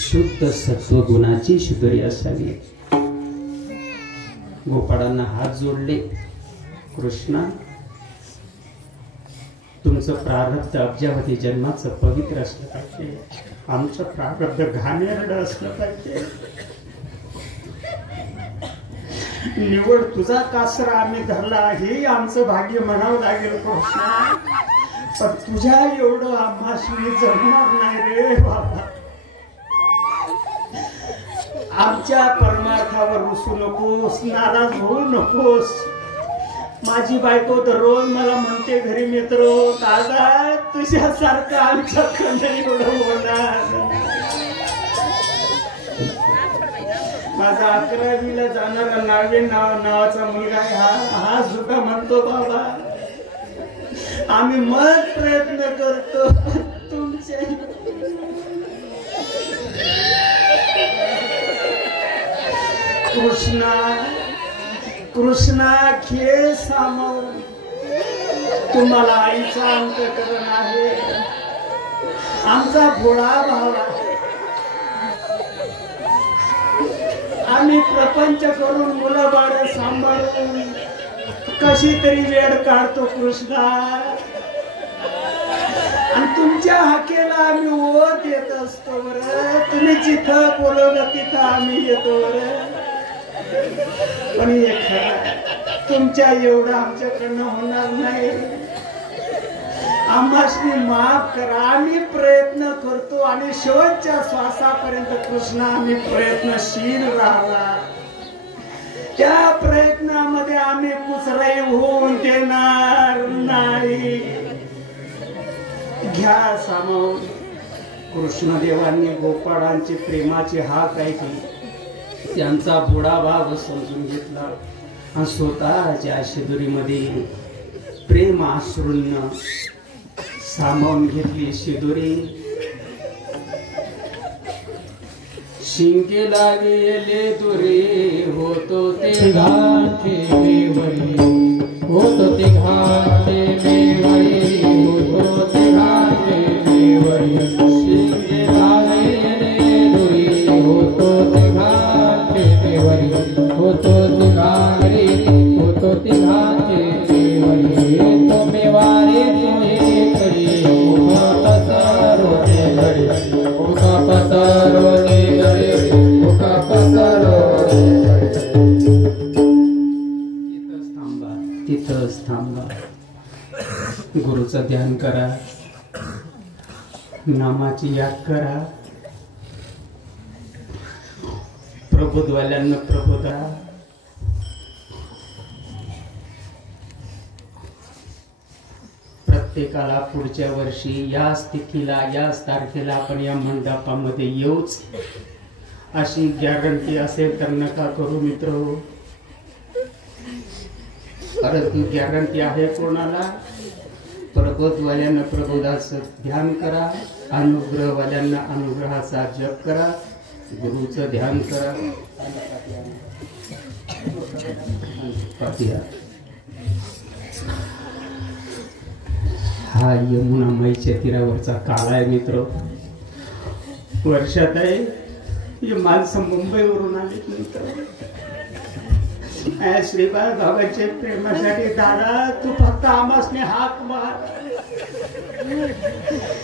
शुद्ध सत्वगुणाची शुद्धरी असावी गोपाळांना हात जोडले कृष्णा तुमचं प्रारब्ध अब्जावधी जन्माचं पवित्र असलं पाहिजे आमचं प्रारब्ध घाणेरडं असलं पाहिजे निवड तुझा कासरा आम्ही धरला हे आमचं भाग्य म्हणावं लागेल कृष्णा पण तुझ्या एवढं आम्हाशी जमणार नाही रे बाबा आमच्या परमार्थावर रुसू नकोस नाराज होऊ नकोस माझी बायको दररोज मला म्हणते घरी मित्र दादा तुझ्यासारखं आमच्याकडे एवढं होणार माझा 11वीला जाणारा नावाचा मुलगा हा सुद्धा म्हणतो बाबा आम्ही मग प्रयत्न करतो तुमचे कृष्णा खेळ सामावून तुम्हाला आईचा अंतःकरण आहे आमचा भोळा भाव आहे आम्ही प्रपंच करून मुलं बाळ सांभाळून कशी तरी वेळ काढतो कृष्णा आणि तुमच्या हाकेला आम्ही ओत येत असतो बरं तुम्ही जिथं बोलवलं तिथं आम्ही येतो बरं पण हे खरं तुमच्या एवढं आमच्याकडनं होणार नाही आम्हासनी माफ करा आम्ही प्रयत्न करतो आणि शेवटच्या श्वासापर्यंत कृष्णा आम्ही प्रयत्नशील राहणार त्या प्रयत्नामध्ये आम्ही कुचराई होऊन देणार नाही घ्या सामावून कृष्णदेवांनी गोपाळांची प्रेमाची हाक ऐकली त्यांचा बुडा भाव समजून घेतला आणि स्वतःच्या शिदुरीमध्ये प्रेम आश्रूंना सामावून घेतली शिदुरी शिंके लागेले दुरे होतो ते घाटे मेवरी होतो ते घाटे मेवरी होतो ते घाटे मेवरी शिंके लागेले दुरे होतो ते घाटे मेवरी होतो ते घाटे होतो ते घाटे मेवरी तो मेवारे तुझे करी उका पसारोने घडी उका पसारोने तिथंच थांबा गुरुचं ध्यान करा नामाची याद करा प्रबोधवाल्यांना प्रबोधा प्रत्येकाला पुढच्या वर्षी याच तिथीला याच तारखेला आपण या मंडपामध्ये येऊच अशी गॅरंटी असेल तर नका करू मित्र परंतु गॅरंटी आहे कोणाला प्रबोधवाल्यांना प्रबोधाचं ध्यान करा अनुग्रहवाल्यांना अनुग्रहाचा जप करा गुरुचं ध्यान करा हा यमुना माईच्या तीरावरचा काळ आहे मित्र वर्षात आहे ही माणसं मुंबईवरून आली मित्र श्रीपाद बाबाच्या प्रेमासाठी दादा तू फक्त आमासने हाक मार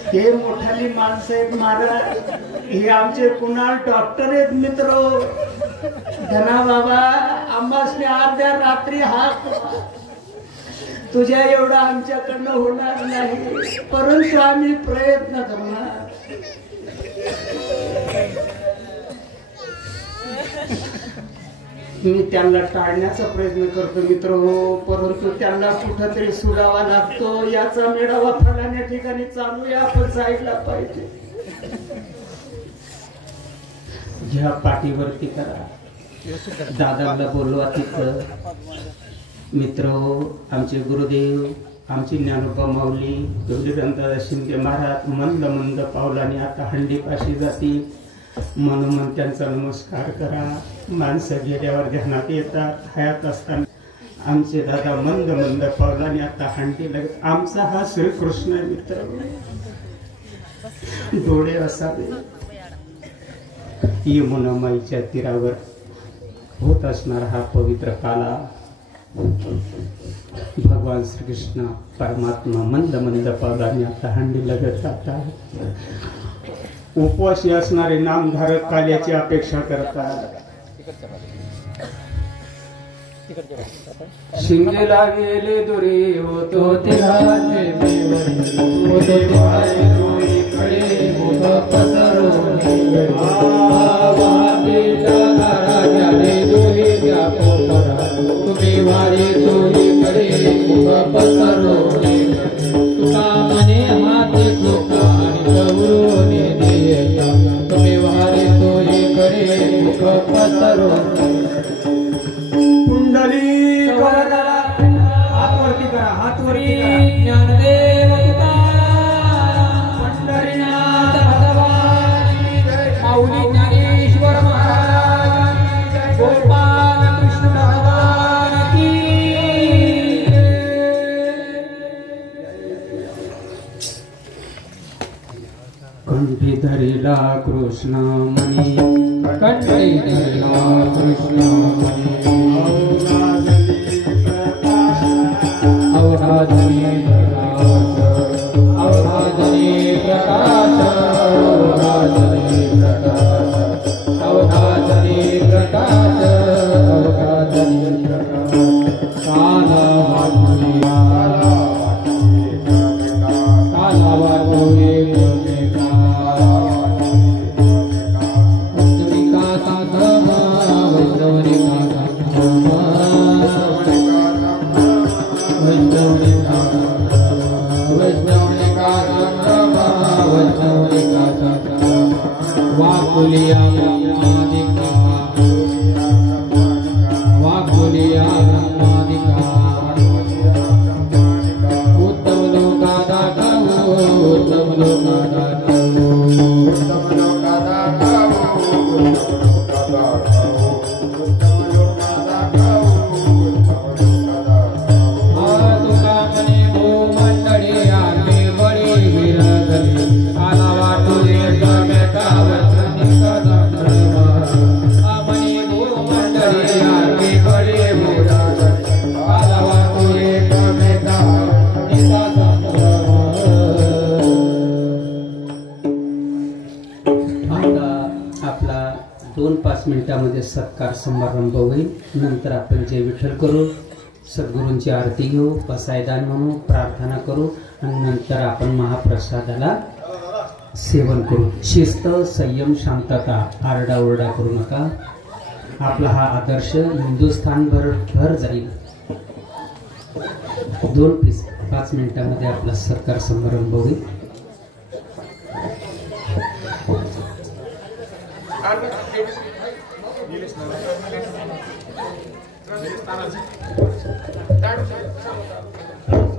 हे मोठाली माणसं आहेत महाराज हे आमचे कुणाल डॉक्टर आहेत मित्र धना बाबा आमासने अर्ध्या रात्री हाक मार तुझ्या एवढा आमच्याकडनं होणार नाही परंतु आम्ही प्रयत्न करणार मी त्यांना टाळण्याचा प्रयत्न करतो मित्र हो परंतु त्यांना कुठंतरी सुडावा लागतो याचा मेळावा फलाण्या ठिकाणी चालू आहे आपण साईडला पाहिजे घ्या पाठीवरती करा दादाला बोलवा तिथं मित्र हो आमचे गुरुदेव आमची ज्ञानोबा माऊली गौरीकांत शिंदे महाराज मंद मंद पावलाने आता हंडीपाशी जाती म्हणून त्यांचा नमस्कार करा. माणसं गेल्यावर ध्यानात येतात. हयात असताना आमचे दादा मंद मंद पावलाने आता हांडी लागत. आमचा हा श्रीकृष्ण मित्र डोळे असावे. यमुना माईच्या तीरावर होत असणारा हा पवित्र काला भगवान श्रीकृष्ण परमात्मा मंद मंद पावलाने आता हांडी लगत जातात. उपवासी असणारे नामधारक काल्याची अपेक्षा करतात. शिंगेला गेले दुरी होतो तेराचे तुम्ही वारी चोरी कडे पसरो तुका मने हात चोका आणि गौरवने देता. तुम्ही वारी चोरी कडे पसरो कुंडली हात वरती करा. हात वरती करा. ज्ञानदेव पंढरीनाथ भगवान माऊली ज्ञानेश्वर महाराज गोपाल कृष्ण भगवान की. कंठी धरिला कृष्ण मणी. कंठी धरिला कृष्ण मणी. अवराजनी प्रकाश अवराजनी प्रकाश अवराजनी प्रकाश अवराजनी प्रकाश अवराजनी प्रकाश. काला वाटुनी काला वाटुनी मिनिटांमध्ये सत्कार समारंभ होईल. नंतर आपण जय विठ्ठल करू, सद्गुरूंची आरती घेऊ, पसायदान म्हणू, प्रार्थना करू आणि नंतर आपण महाप्रसादाला सेवन करू. शिस्त, संयम, शांतता, आरडाओरडा करू नका. आपला हा आदर्श हिंदुस्थानभर भर जाईल. 5 मिनिटांमध्ये आपला सत्कार समारंभ होईल. Thank you.